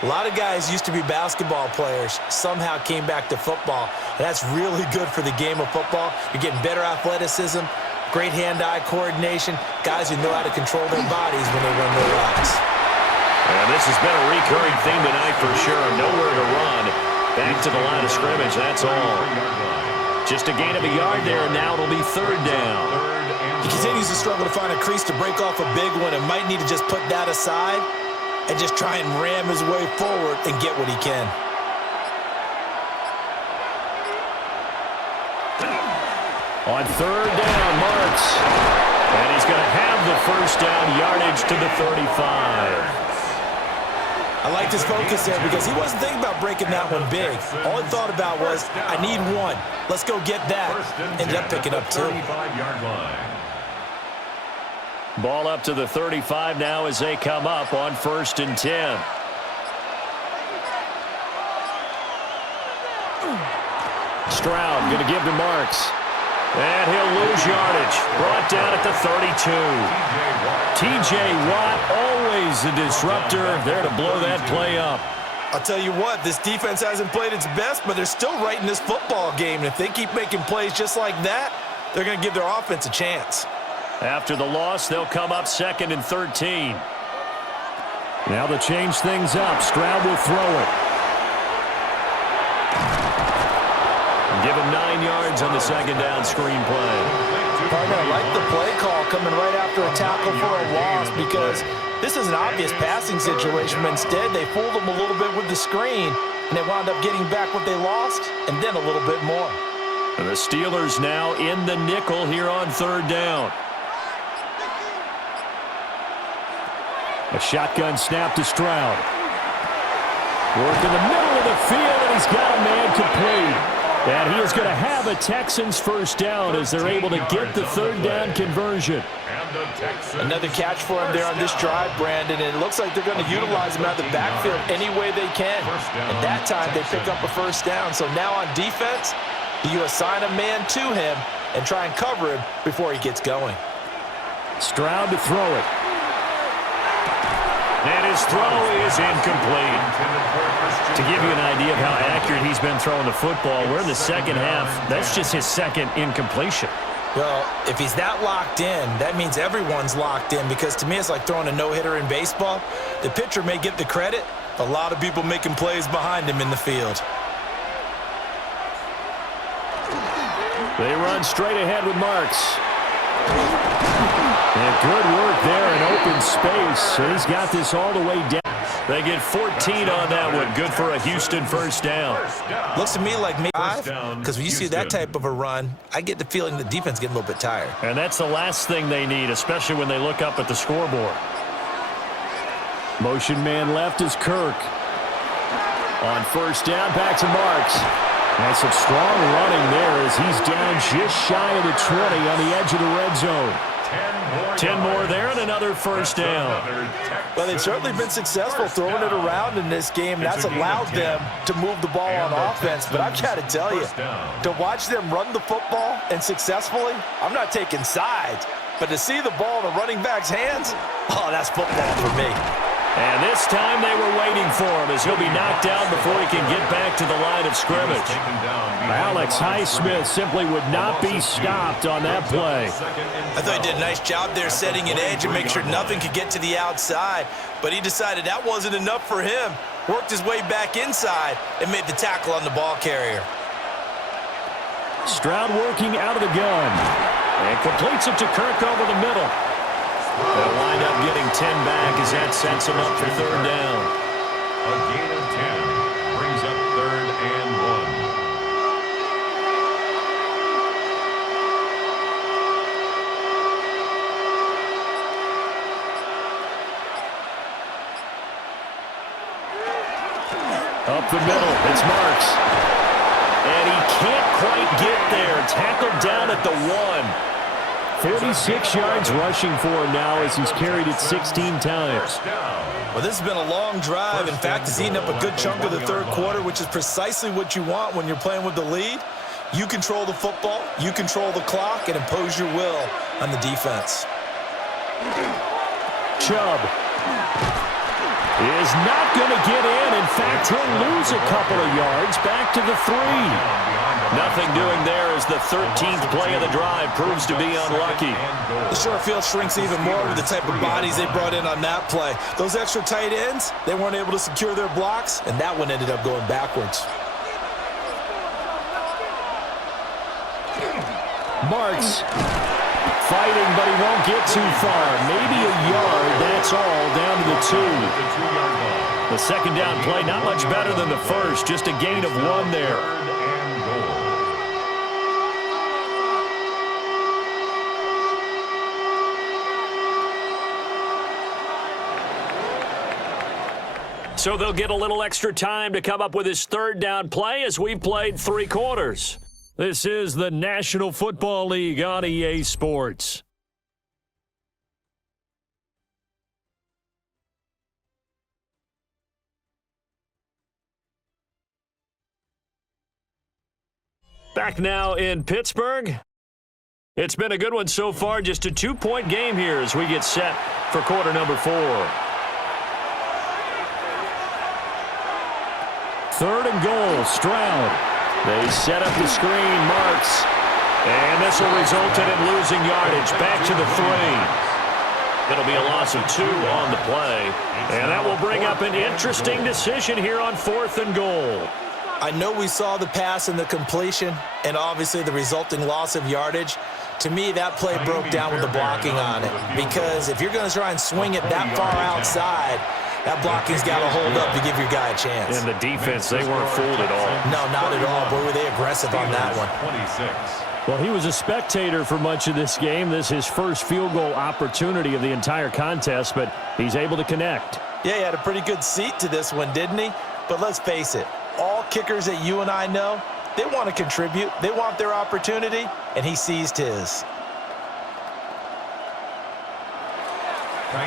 A lot of guys used to be basketball players, somehow came back to football. And that's really good for the game of football. You're getting better athleticism, great hand-eye coordination, guys who know how to control their bodies when they run their routes. And this has been a recurring theme tonight for sure. Nowhere to run. Back to the line of scrimmage, that's all. Just a gain of a yard there, and now it'll be third down. He continues to struggle to find a crease to break off a big one and might need to just put that aside and just try and ram his way forward and get what he can. On third down, Marks. And he's going to have the first down, yardage to the 35. I liked his focus there because he wasn't thinking about breaking that one big. All he thought about was, I need one. Let's go get that. Ended up picking up 2. Ball up to the 35 now as they come up on 1st and 10. Stroud going to give to Marks. And he'll lose yardage. Brought down at the 32. T.J. Watt, always a disruptor, there to blow that play up. I'll tell you what, this defense hasn't played its best, but they're still right in this football game. And if they keep making plays just like that, they're going to give their offense a chance. After the loss, they'll come up 2nd and 13. Now to change things up, Stroud will throw it. Give him 9 yards on the 2nd down screen play. Partner, I like the play call coming right after a tackle for a loss because this is an obvious passing situation, but instead they fooled them a little bit with the screen, and they wound up getting back what they lost and then a little bit more. And the Steelers now in the nickel here on 3rd down. A shotgun snap to Stroud. Work in the middle of the field, and he's got a man complete. And he is going to have a Texans first down as they're able to get the 3rd down conversion. Another catch for him there on this drive, Brandon, and it looks like they're going to utilize him out of the backfield any way they can. And that time they pick up a first down. So now on defense, you assign a man to him and try and cover him before he gets going. Stroud to throw it. And his throw is incomplete. To give you an idea of how accurate he's been throwing the football, we're in the 2nd half. That's just his 2nd incompletion. Well, if he's that locked in, that means everyone's locked in because to me it's like throwing a no-hitter in baseball. The pitcher may get the credit, a lot of people making plays behind him in the field. They run straight ahead with Marks. And good work there in open space. And he's got this all the way down. They get 14 on that one. Good for a Houston first down. Looks to me like maybe 5, because when you see that type of a run, I get the feeling the defense getting a little bit tired. And that's the last thing they need, especially when they look up at the scoreboard. Motion man left is Kirk. On first down, back to Marks. And some strong running there as he's down just shy of the 20 on the edge of the red zone. 10 more there and another first down. Well, they've certainly been successful throwing it around in this game. That's allowed them to move the ball on offense. But I've got to tell you, to watch them run the football and successfully, I'm not taking sides. But to see the ball in a running back's hands, oh, that's football for me. And this time they were waiting for him as he'll be knocked down before he can get back to the line of scrimmage. Alex Highsmith simply would not be stopped on that play. I thought he did a nice job there setting an edge and make sure nothing could get to the outside. But he decided that wasn't enough for him. Worked his way back inside and made the tackle on the ball carrier. Stroud working out of the gun. And completes it to Kirk over the middle. They'll wind up getting 10 back as that sets him up for 3rd down. A gain of 10 brings up 3rd and 1. Up the middle, it's Marks. And he can't quite get there. Tackled down at the 1. 46 yards rushing for him now as he's carried it 16 times. Well, this has been a long drive. In fact, he's eaten up a good chunk of the 3rd quarter, which is precisely what you want when you're playing with the lead. You control the football, you control the clock, and impose your will on the defense. Chubb is not going to get in. In fact, he'll lose a couple of yards back to the 3. Nothing doing there as the 13th play of the drive proves to be unlucky. The short field shrinks even more with the type of bodies they brought in on that play. Those extra tight ends, they weren't able to secure their blocks, and that one ended up going backwards. Marks fighting, but he won't get too far. Maybe a yard, that's all, down to the 2. The second down play, not much better than the first, just a gain of 1 there. So they'll get a little extra time to come up with his third down play as we've played 3 quarters. This is the National Football League on EA Sports. Back now in Pittsburgh. It's been a good one so far, just a 2-point game here as we get set for quarter number 4. 3rd and goal, Stroud. They set up the screen, Marks, and this will result in him losing yardage back to the 3. It'll be a loss of 2 on the play, and that will bring up an interesting decision here on 4th and goal. I know we saw the pass and the completion and obviously the resulting loss of yardage. To me, that play broke down with the blocking on it, because if you're going to try and swing it that far outside, that blocking's got to hold up to give your guy a chance. And the defense, they weren't fooled at all. No, not at all. Boy, were they aggressive on that one. 26. Well, he was a spectator for much of this game. This is his first field goal opportunity of the entire contest, but he's able to connect. Yeah, he had a pretty good seat to this one, didn't he? But let's face it, all kickers that you and I know, they want to contribute. They want their opportunity, and he seized his.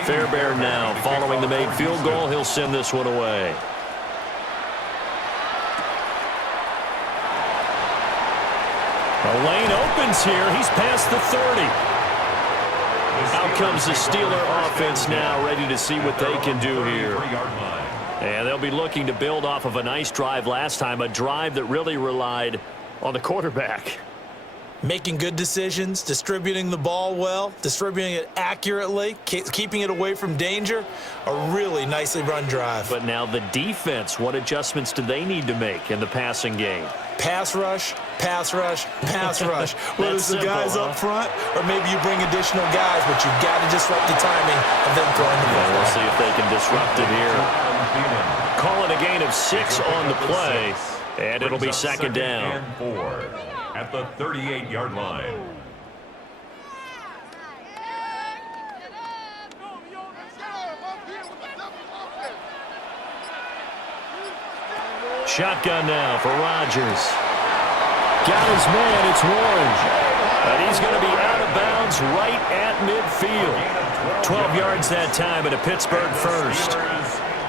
Fairbairn now following the made field goal. He'll send this one away. The lane opens here. He's past the 30. Out comes the Steeler offense now, ready to see what they can do here. And they'll be looking to build off of a nice drive last time, a drive that really relied on the quarterback. Making good decisions, distributing the ball well, distributing it accurately, keeping it away from danger. A really nicely run drive. But now the defense, what adjustments do they need to make in the passing game? Pass rush, pass rush, pass rush. Whether it's the guys up front or maybe you bring additional guys, but you've got to disrupt the timing of them throwing the ball. We'll see if they can disrupt it here. Calling a gain of 6 on the play, and it'll be second down. And 4 at the 38-yard line. Shotgun now for Rodgers. Got his man, it's Warren. And he's going to be out of bounds right at midfield. 12 yards that time, and a Pittsburgh first.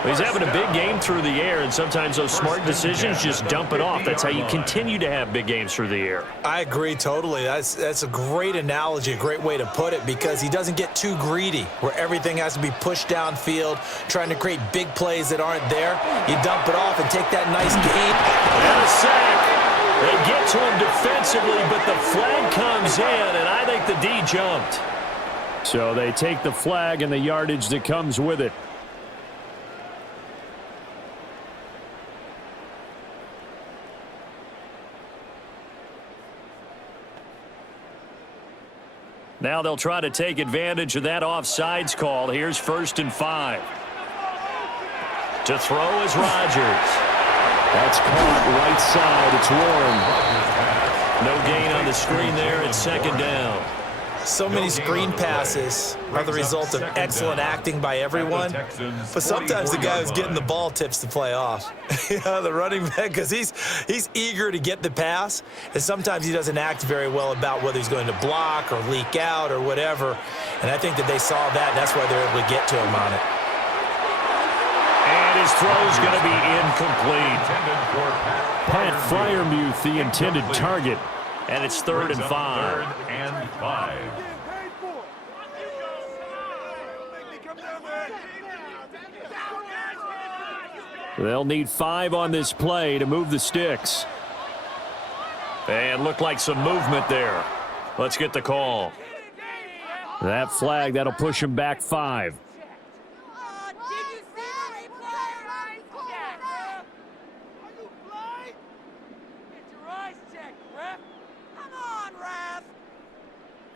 He's having a big game through the air, and sometimes those smart decisions just dump it off. That's how you continue to have big games through the air. I agree totally. That's a great analogy, a great way to put it, because he doesn't get too greedy where everything has to be pushed downfield, trying to create big plays that aren't there. You dump it off and take that nice gain. And a sack. They get to him defensively, but the flag comes in, and I think the D jumped. So they take the flag and the yardage that comes with it. Now they'll try to take advantage of that offsides call. Here's 1st and 5. To throw is Rodgers. That's caught right side. It's Warren. No gain on the screen there. It's second down. So many screen passes are the result of excellent acting by everyone, but sometimes the guy who's getting the ball tips the play off. The running back, because he's eager to get the pass, and sometimes he doesn't act very well about whether he's going to block or leak out or whatever, and I think that they saw that, and that's why they're able to get to him on it. And his throw's going to be incomplete. Pat Freiermuth, the intended target. And it's 3rd and 5. 3rd and 5. They'll need 5 on this play to move the sticks. And looked like some movement there. Let's get the call. That flag, that'll push him back 5.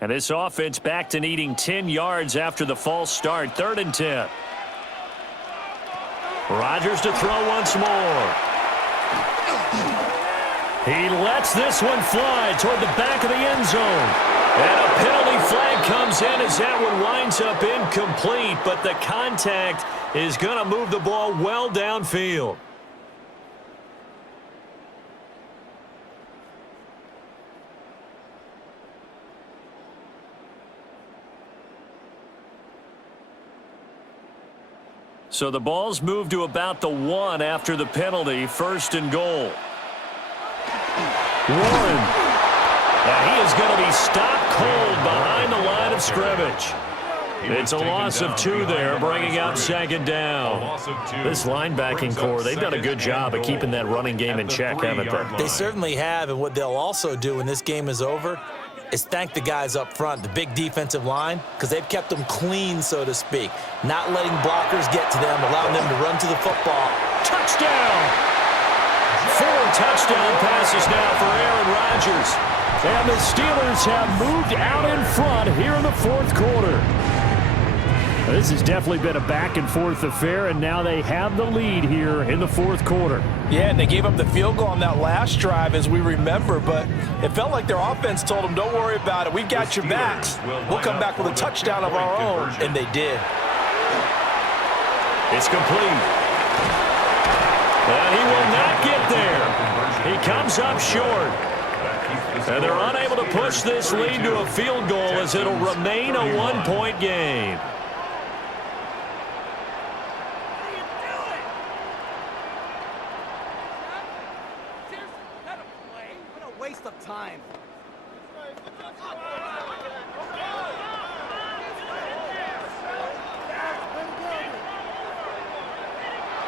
And this offense back to needing 10 yards after the false start. 3rd and 10. Rodgers to throw once more. He lets this one fly toward the back of the end zone. And a penalty flag comes in as that one winds up incomplete, but the contact is going to move the ball well downfield. So the ball's moved to about the 1 after the penalty. 1st and goal. Warren. And he is going to be stopped cold behind the line of scrimmage. It's a loss of 2 there, bringing out 2nd down. This linebacking core, they've done a good job of keeping that running game in check, haven't they? They certainly have, and what they'll also do when this game is over is thank the guys up front, the big defensive line, because they've kept them clean, so to speak. Not letting blockers get to them, allowing them to run to the football. Touchdown! 4 touchdown passes now for Aaron Rodgers. And the Steelers have moved out in front here in the 4th quarter. This has definitely been a back-and-forth affair, and now they have the lead here in the 4th quarter. Yeah, and they gave up the field goal on that last drive, as we remember, but it felt like their offense told them, don't worry about it. We got your backs. We'll come back with a touchdown of our own, and they did. It's complete. And he will not get there. He comes up short. And they're unable to push this lead to a field goal as it'll remain a 1-point game. Time.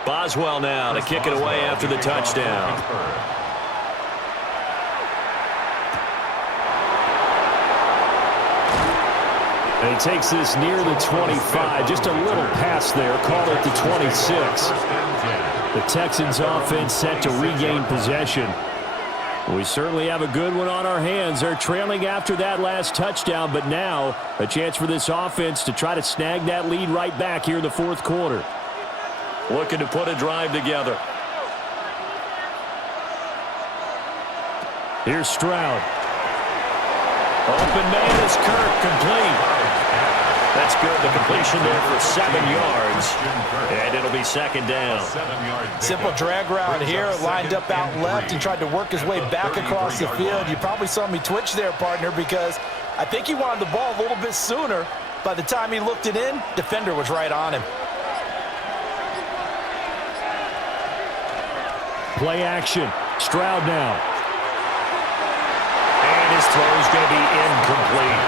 Boswell now to kick it away after the touchdown. And he takes this near the 25, just a little pass there, called it the 26. The Texans offense set to regain possession. We certainly have a good one on our hands. They're trailing after that last touchdown, but now a chance for this offense to try to snag that lead right back here in the 4th quarter. Looking to put a drive together. Here's Stroud. Open man is Kirk, complete. That's good. The completion there for 7 yards. And it'll be 2nd down. Simple drag route here, lined up out left and tried to work his way back across the field. You probably saw me twitch there, partner, because I think he wanted the ball a little bit sooner. By the time he looked it in, defender was right on him. Play action. Stroud now. And his throw is going to be incomplete.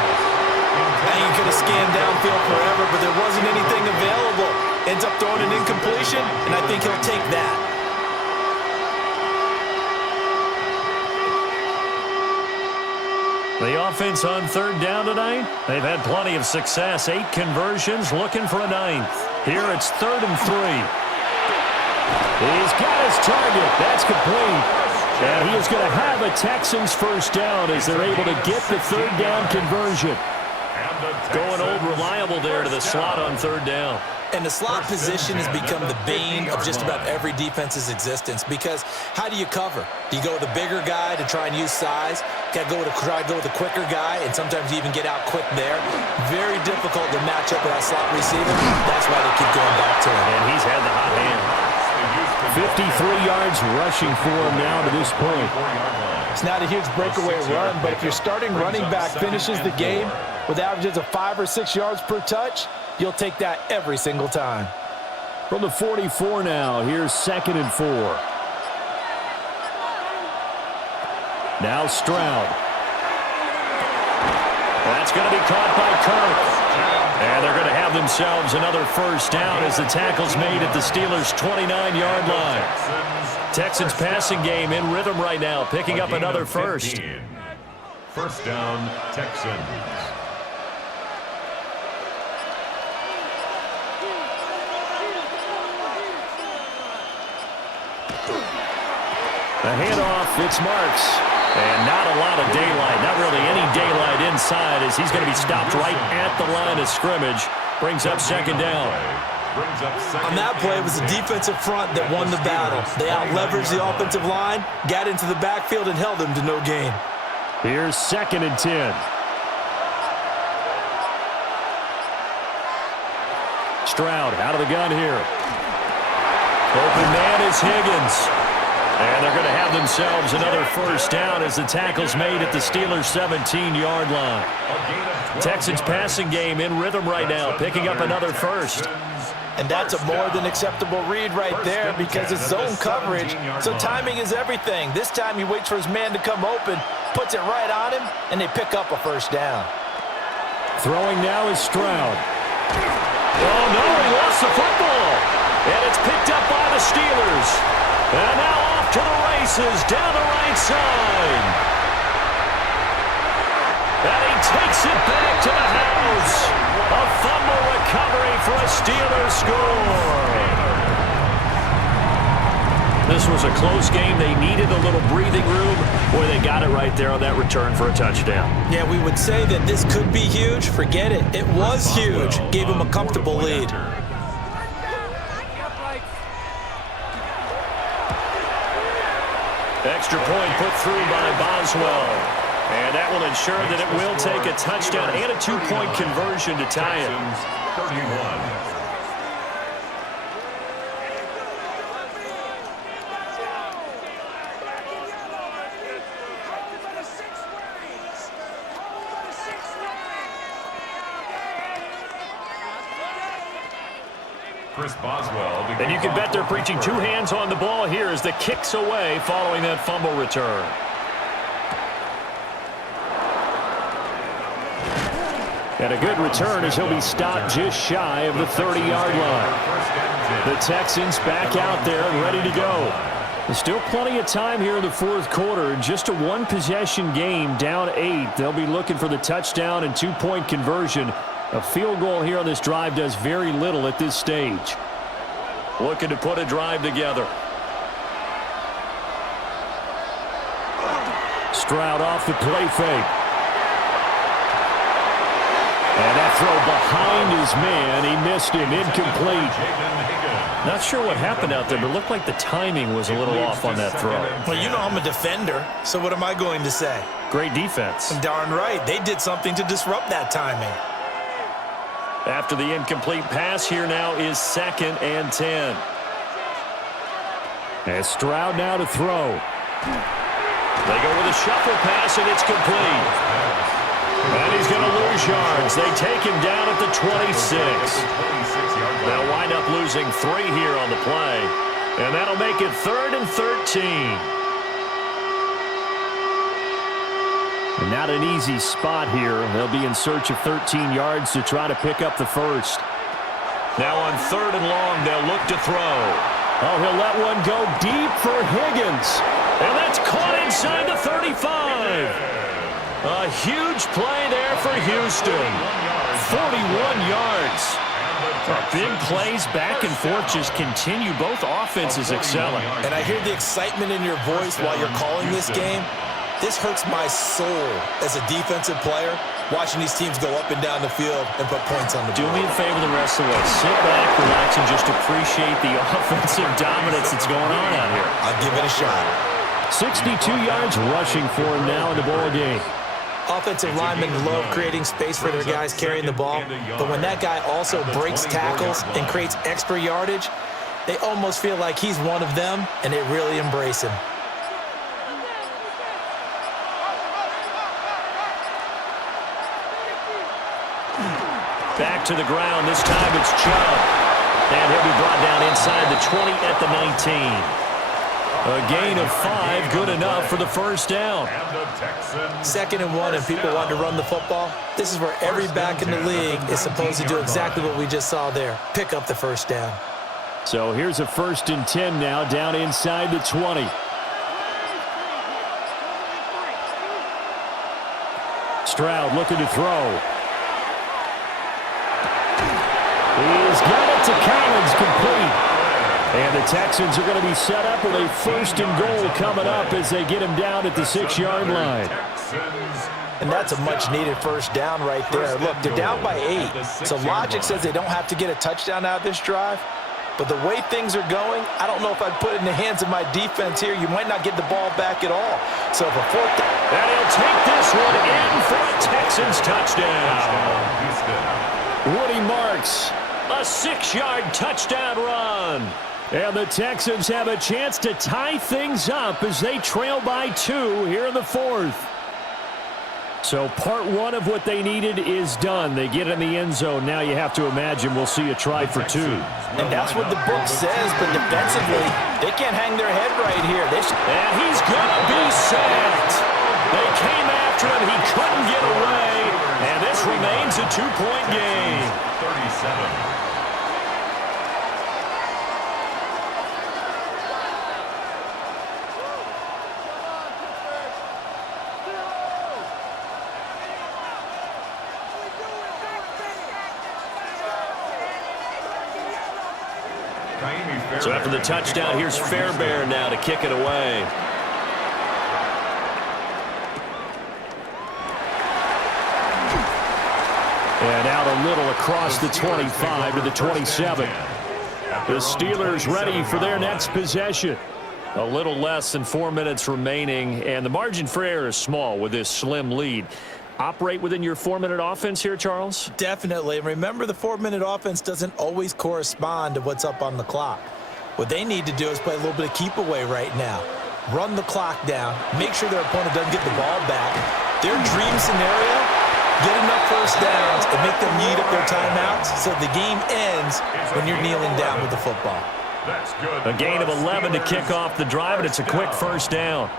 Now you could have scanned downfield forever, but there wasn't anything available. Ends up throwing an incompletion, and I think he'll take that. The offense on 3rd down tonight, they've had plenty of success. 8 conversions, looking for a 9th. Here it's 3rd and 3. He's got his target. That's complete. And he is going to have a Texans 1st down as they're able to get the 3rd down conversion. Going old reliable there to the slot on 3rd down. And the slot position has become the bane of just about every defense's existence, because how do you cover? Do you go with a bigger guy to try and use size? Try to go with a quicker guy, and sometimes you even get out quick there. Very difficult to match up with that slot receiver. That's why they keep going back to him. And he's had the hot hand. 53 yards rushing for him now to this point. It's not a huge breakaway run, but if your starting running back finishes the game with averages of 5 or 6 yards per touch, you'll take that every single time. From the 44 now, here's 2nd and 4. Now Stroud. That's going to be caught by Kirk. And they're going to have themselves another first down as the tackle's made at the Steelers' 29-yard line. Texans passing game in rhythm right now, picking up another first. First down, Texans. The handoff, it's Marks. And not a lot of daylight, not really any daylight inside as he's going to be stopped right at the line of scrimmage. Brings up 2nd down. On that play, it was the defensive front that won the battle. They out-leveraged the offensive line, got into the backfield, and held them to no gain. Here's 2nd and 10. Stroud out of the gun here. Open man is Higgins. And they're going to have themselves another first down as the tackle's made at the Steelers' 17-yard line. Texans passing game in rhythm right now, picking up another first. And that's a more than acceptable read right there because it's zone coverage, so timing is everything. This time he waits for his man to come open, puts it right on him, and they pick up a first down. Throwing now is Stroud. Oh, no, he lost the football. And it's picked up by the Steelers. And now off to the races down the right side. And he takes it back to the house. A fumble recovery for a Steelers score. This was a close game. They needed a little breathing room. Boy, they got it right there on that return for a touchdown. Yeah, we would say that this could be huge. Forget it. It was huge. Gave him a comfortable lead. Extra point put through by Boswell. And that will ensure that it will take a touchdown and a 2-point conversion to tie it. 31. Chris Boswell. And you can bet they're preaching 2 hands on the ball here as the kick's away following that fumble return. And a good return as he'll be stopped just shy of the 30-yard line. The Texans back out there and ready to go. There's still plenty of time here in the 4th quarter. Just a 1-possession game, down 8. They'll be looking for the touchdown and 2-point conversion. A field goal here on this drive does very little at this stage. Looking to put a drive together. Stroud off the play fake. And that throw behind his man. He missed him. Incomplete. Not sure what happened out there, but it looked like the timing was a little off on that throw. Well, you know I'm a defender, so what am I going to say? Great defense. Darn right. They did something to disrupt that timing. After the incomplete pass, here now is 2nd and 10. And Stroud now to throw. They go with a shuffle pass, and it's complete. And he's going to lose yards. They take him down at the 26. They'll wind up losing 3 here on the play. And that'll make it 3rd and 13. And not an easy spot here. They'll be in search of 13 yards to try to pick up the first. Now on 3rd and long, they'll look to throw. Oh, he'll let one go deep for Higgins. And that's caught inside the 35. A huge play there for Houston. 41 yards. Big plays back and forth just continue. Both offenses excelling. And I hear the excitement in your voice while you're calling this game. This hurts my soul as a defensive player, watching these teams go up and down the field and put points on the board. Do me a favor the rest of the way. Sit back, relax, and just appreciate the offensive dominance that's going on out here. I'll give it a shot. 62 yards rushing for him now in the ball game. Offensive linemen love creating space for their guys carrying the ball, but when that guy also breaks tackles and creates extra yardage, they almost feel like he's one of them, and they really embrace him. Back to the ground. This time it's Chubb. And he'll be brought down inside the 20 at the 19. A gain of 5, good enough for the first down. 2nd and 1, and people want to run the football. This is where every back in the league is supposed to do exactly what we just saw there. Pick up the first down. So here's a 1st and 10 now, down inside the 20. Stroud looking to throw. He's got it to Collins, complete. And the Texans are going to be set up with a 1st and goal coming up as they get him down at the 6-yard line. And that's a much-needed first down right there. Look, they're down by 8. So logic says they don't have to get a touchdown out of this drive. But the way things are going, I don't know if I'd put it in the hands of my defense here. You might not get the ball back at all. So for 4th down. And he'll take this one in for a Texans touchdown. Woody Marks, a 6-yard touchdown run. And the Texans have a chance to tie things up as they trail by 2 here in the 4th. So part 1 of what they needed is done. They get in the end zone. Now you have to imagine we'll see a try for 2. And that's what the book says, but defensively, they can't hang their head right here. And he's going to be sacked. They came after him. He couldn't get away. And this remains a 2-point game. 37. So after the touchdown, here's Fairbairn now to kick it away. And out a little across the 25 to the 27. The Steelers ready for their next possession. A little less than 4 minutes remaining, and the margin for error is small with this slim lead. Operate within your 4-minute offense here, Charles? Definitely. Remember, the 4-minute offense doesn't always correspond to what's up on the clock. What they need to do is play a little bit of keep away right now. Run the clock down. Make sure their opponent doesn't get the ball back. Their dream scenario, get enough first downs and make them eat up their timeouts so the game ends when you're kneeling down with the football. A gain of 11 to kick off the drive, and it's a quick first down.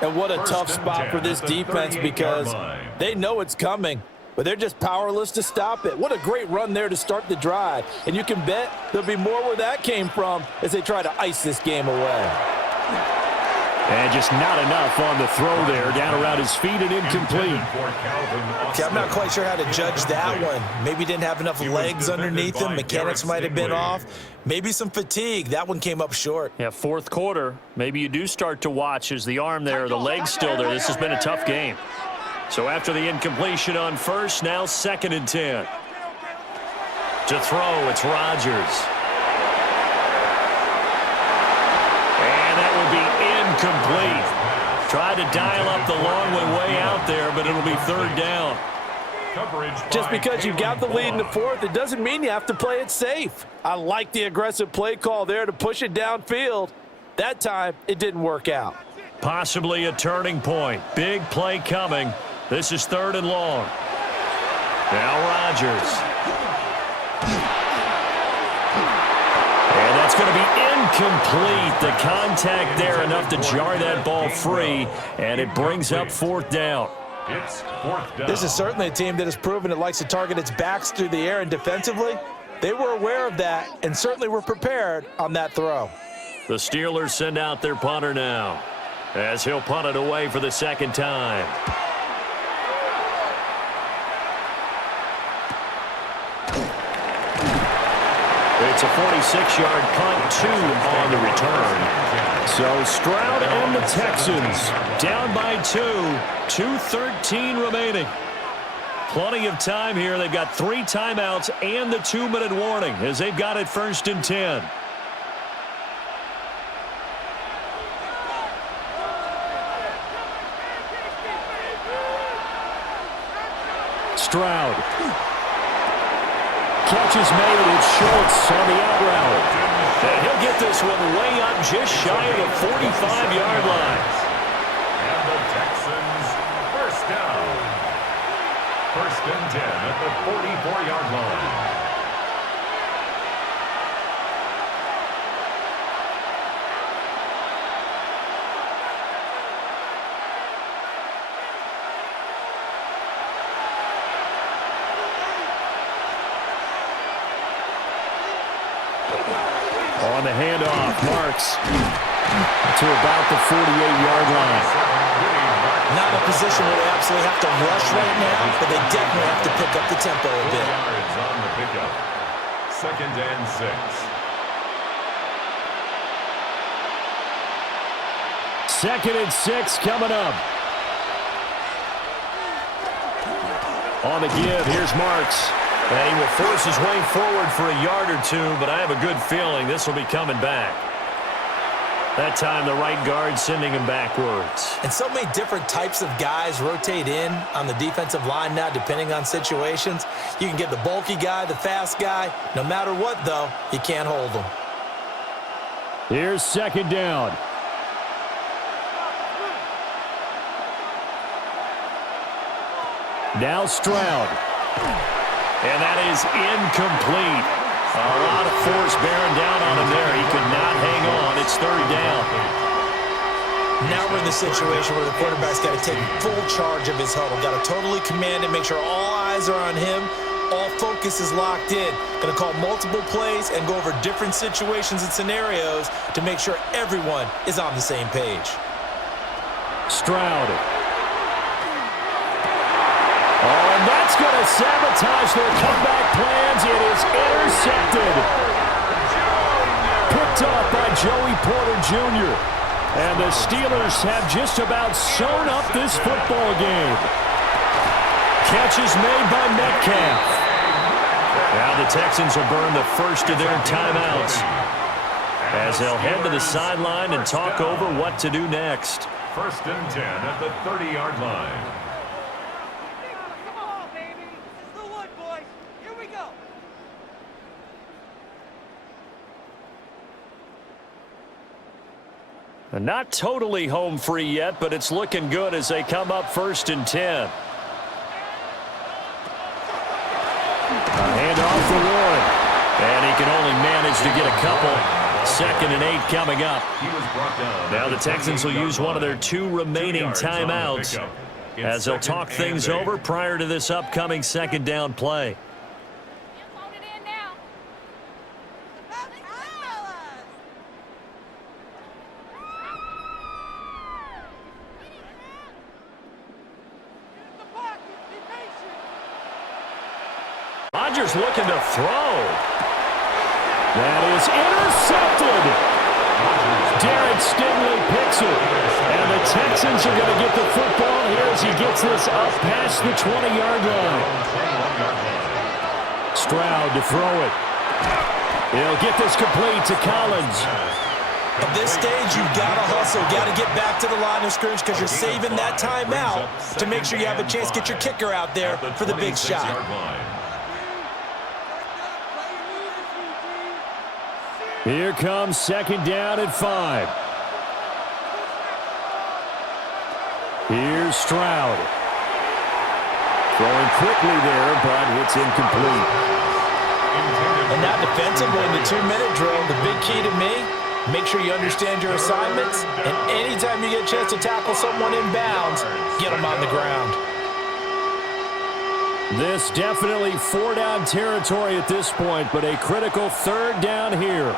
And what a tough spot for this defense because they know it's coming, but they're just powerless to stop it. What a great run there to start the drive. And you can bet there'll be more where that came from as they try to ice this game away. And just not enough on the throw there. Down around his feet and incomplete. Okay, I'm not quite sure how to judge that one. Maybe didn't have enough legs underneath him. Mechanics might have been off. Maybe some fatigue. That one came up short. Yeah, 4th quarter. Maybe you do start to watch as the arm there, the leg's still there. This has been a tough game. So after the incompletion on 1st, now 2nd and 10. To throw, it's Rodgers. And that will be incomplete. Tried to dial up the long one way out there, but it'll be 3rd down. Just because you got the lead in the 4th, it doesn't mean you have to play it safe. I like the aggressive play call there to push it downfield. That time, it didn't work out. Possibly a turning point. Big play coming. This is 3rd and long. Now Rodgers. And that's going to be incomplete. The contact there enough to jar that ball free, and it brings up 4th down. It's 4th down. This is certainly a team that has proven it likes to target its backs through the air, and defensively, they were aware of that and certainly were prepared on that throw. The Steelers send out their punter now as he'll punt it away for the 2nd time. It's a 46-yard punt, 2 on the return. So Stroud and the Texans down by 2, 2:13 remaining. Plenty of time here. They've got 3 timeouts and the 2-minute warning as they've got it 1st and 10. Stroud. Catch is made. It's Schultz on the out route. And he'll get this one way up just shy of the 45-yard line. And the Texans, 1st down. 1st and 10 at the 44-yard line. On the handoff, Marks to about the 48-yard line. Not in a position where they absolutely have to rush right now, but they definitely have to pick up the tempo a bit. Yards on the pickup. 2nd and 6. 2nd and 6 coming up. On the give, here's Marks. And he will force his way forward for a yard or two, but I have a good feeling this will be coming back. That time the right guard sending him backwards. And so many different types of guys rotate in on the defensive line now, depending on situations. You can get the bulky guy, the fast guy. No matter what, though, you can't hold them. Here's 2nd down. Now Stroud. And that is incomplete. A lot of force bearing down on him there. He could not hang on. It's 3rd down. Now we're in the situation where the quarterback's got to take full charge of his huddle. Got to totally command it, make sure all eyes are on him. All focus is locked in. Going to call multiple plays and go over different situations and scenarios to make sure everyone is on the same page. Stroud. Oh, and that's going to sabotage their comeback plans. It is intercepted. Picked off by Joey Porter Jr. And the Steelers have just about sewn up this football game. Catch is made by Metcalf. Now the Texans will burn the first of their timeouts as they'll head to the sideline and talk over what to do next. 1st and 10 at the 30-yard line. Not totally home free yet, but it's looking good as they come up 1st and 10. A handoff for Warren. And he can only manage to get a couple. 2nd and 8 coming up. Now the Texans will use one of their 2 remaining timeouts as they'll talk things over prior to this upcoming 2nd down play. Rodgers looking to throw. That is intercepted. Derek Stingley picks it. And the Texans are going to get the football here as he gets this up past the 20-yard line. Stroud to throw it. He'll get this complete to Collins. At this stage, you've got to hustle. Got to get back to the line of scrimmage because you're saving that timeout to make sure you have a chance to get your kicker out there for the big shot. Here comes 2nd down at 5. Here's Stroud. Throwing quickly there, but it's incomplete. And now defensively in the 2-minute drill, the big key to me, make sure you understand your assignments, and anytime you get a chance to tackle someone in bounds, get them on the ground. This definitely 4-down territory at this point, but a critical 3rd down here.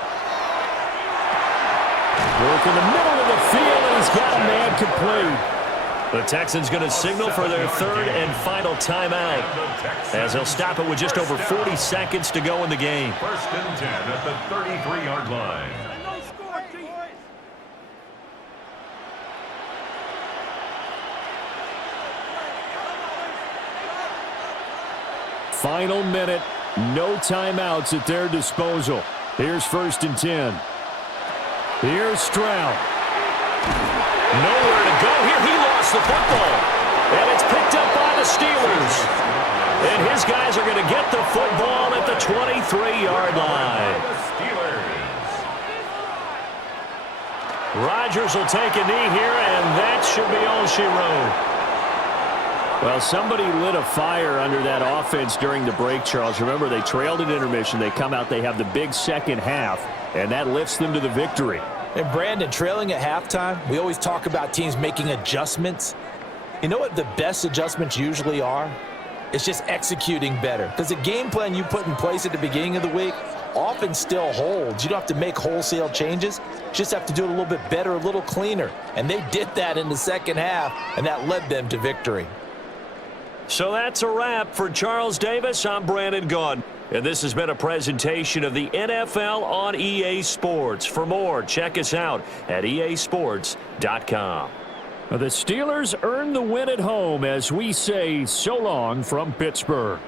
Work in the middle of the field, and he's got a man complete. The Texans going to signal for their 3rd and final timeout as they'll stop it with just over 40 seconds to go in the game. 1st and 10 at the 33-yard line. Final minute, no timeouts at their disposal. Here's 1st and 10. Here's Stroud. Nowhere to go here. He lost the football. And it's picked up by the Steelers. And his guys are going to get the football at the 23-yard line. Rodgers will take a knee here, and that should be all she wrote. Well, somebody lit a fire under that offense during the break, Charles. Remember, they trailed at intermission. They come out, they have the big second half, and that lifts them to the victory. And Brandon, trailing at halftime, we always talk about teams making adjustments. You know what the best adjustments usually are? It's just executing better. Because the game plan you put in place at the beginning of the week, offense still holds. You don't have to make wholesale changes. Just have to do it a little bit better, a little cleaner. And they did that in the second half, and that led them to victory. So that's a wrap for Charles Davis. I'm Brandon Gaudin. And this has been a presentation of the NFL on EA Sports. For more, check us out at easports.com. The Steelers earn the win at home as we say so long from Pittsburgh.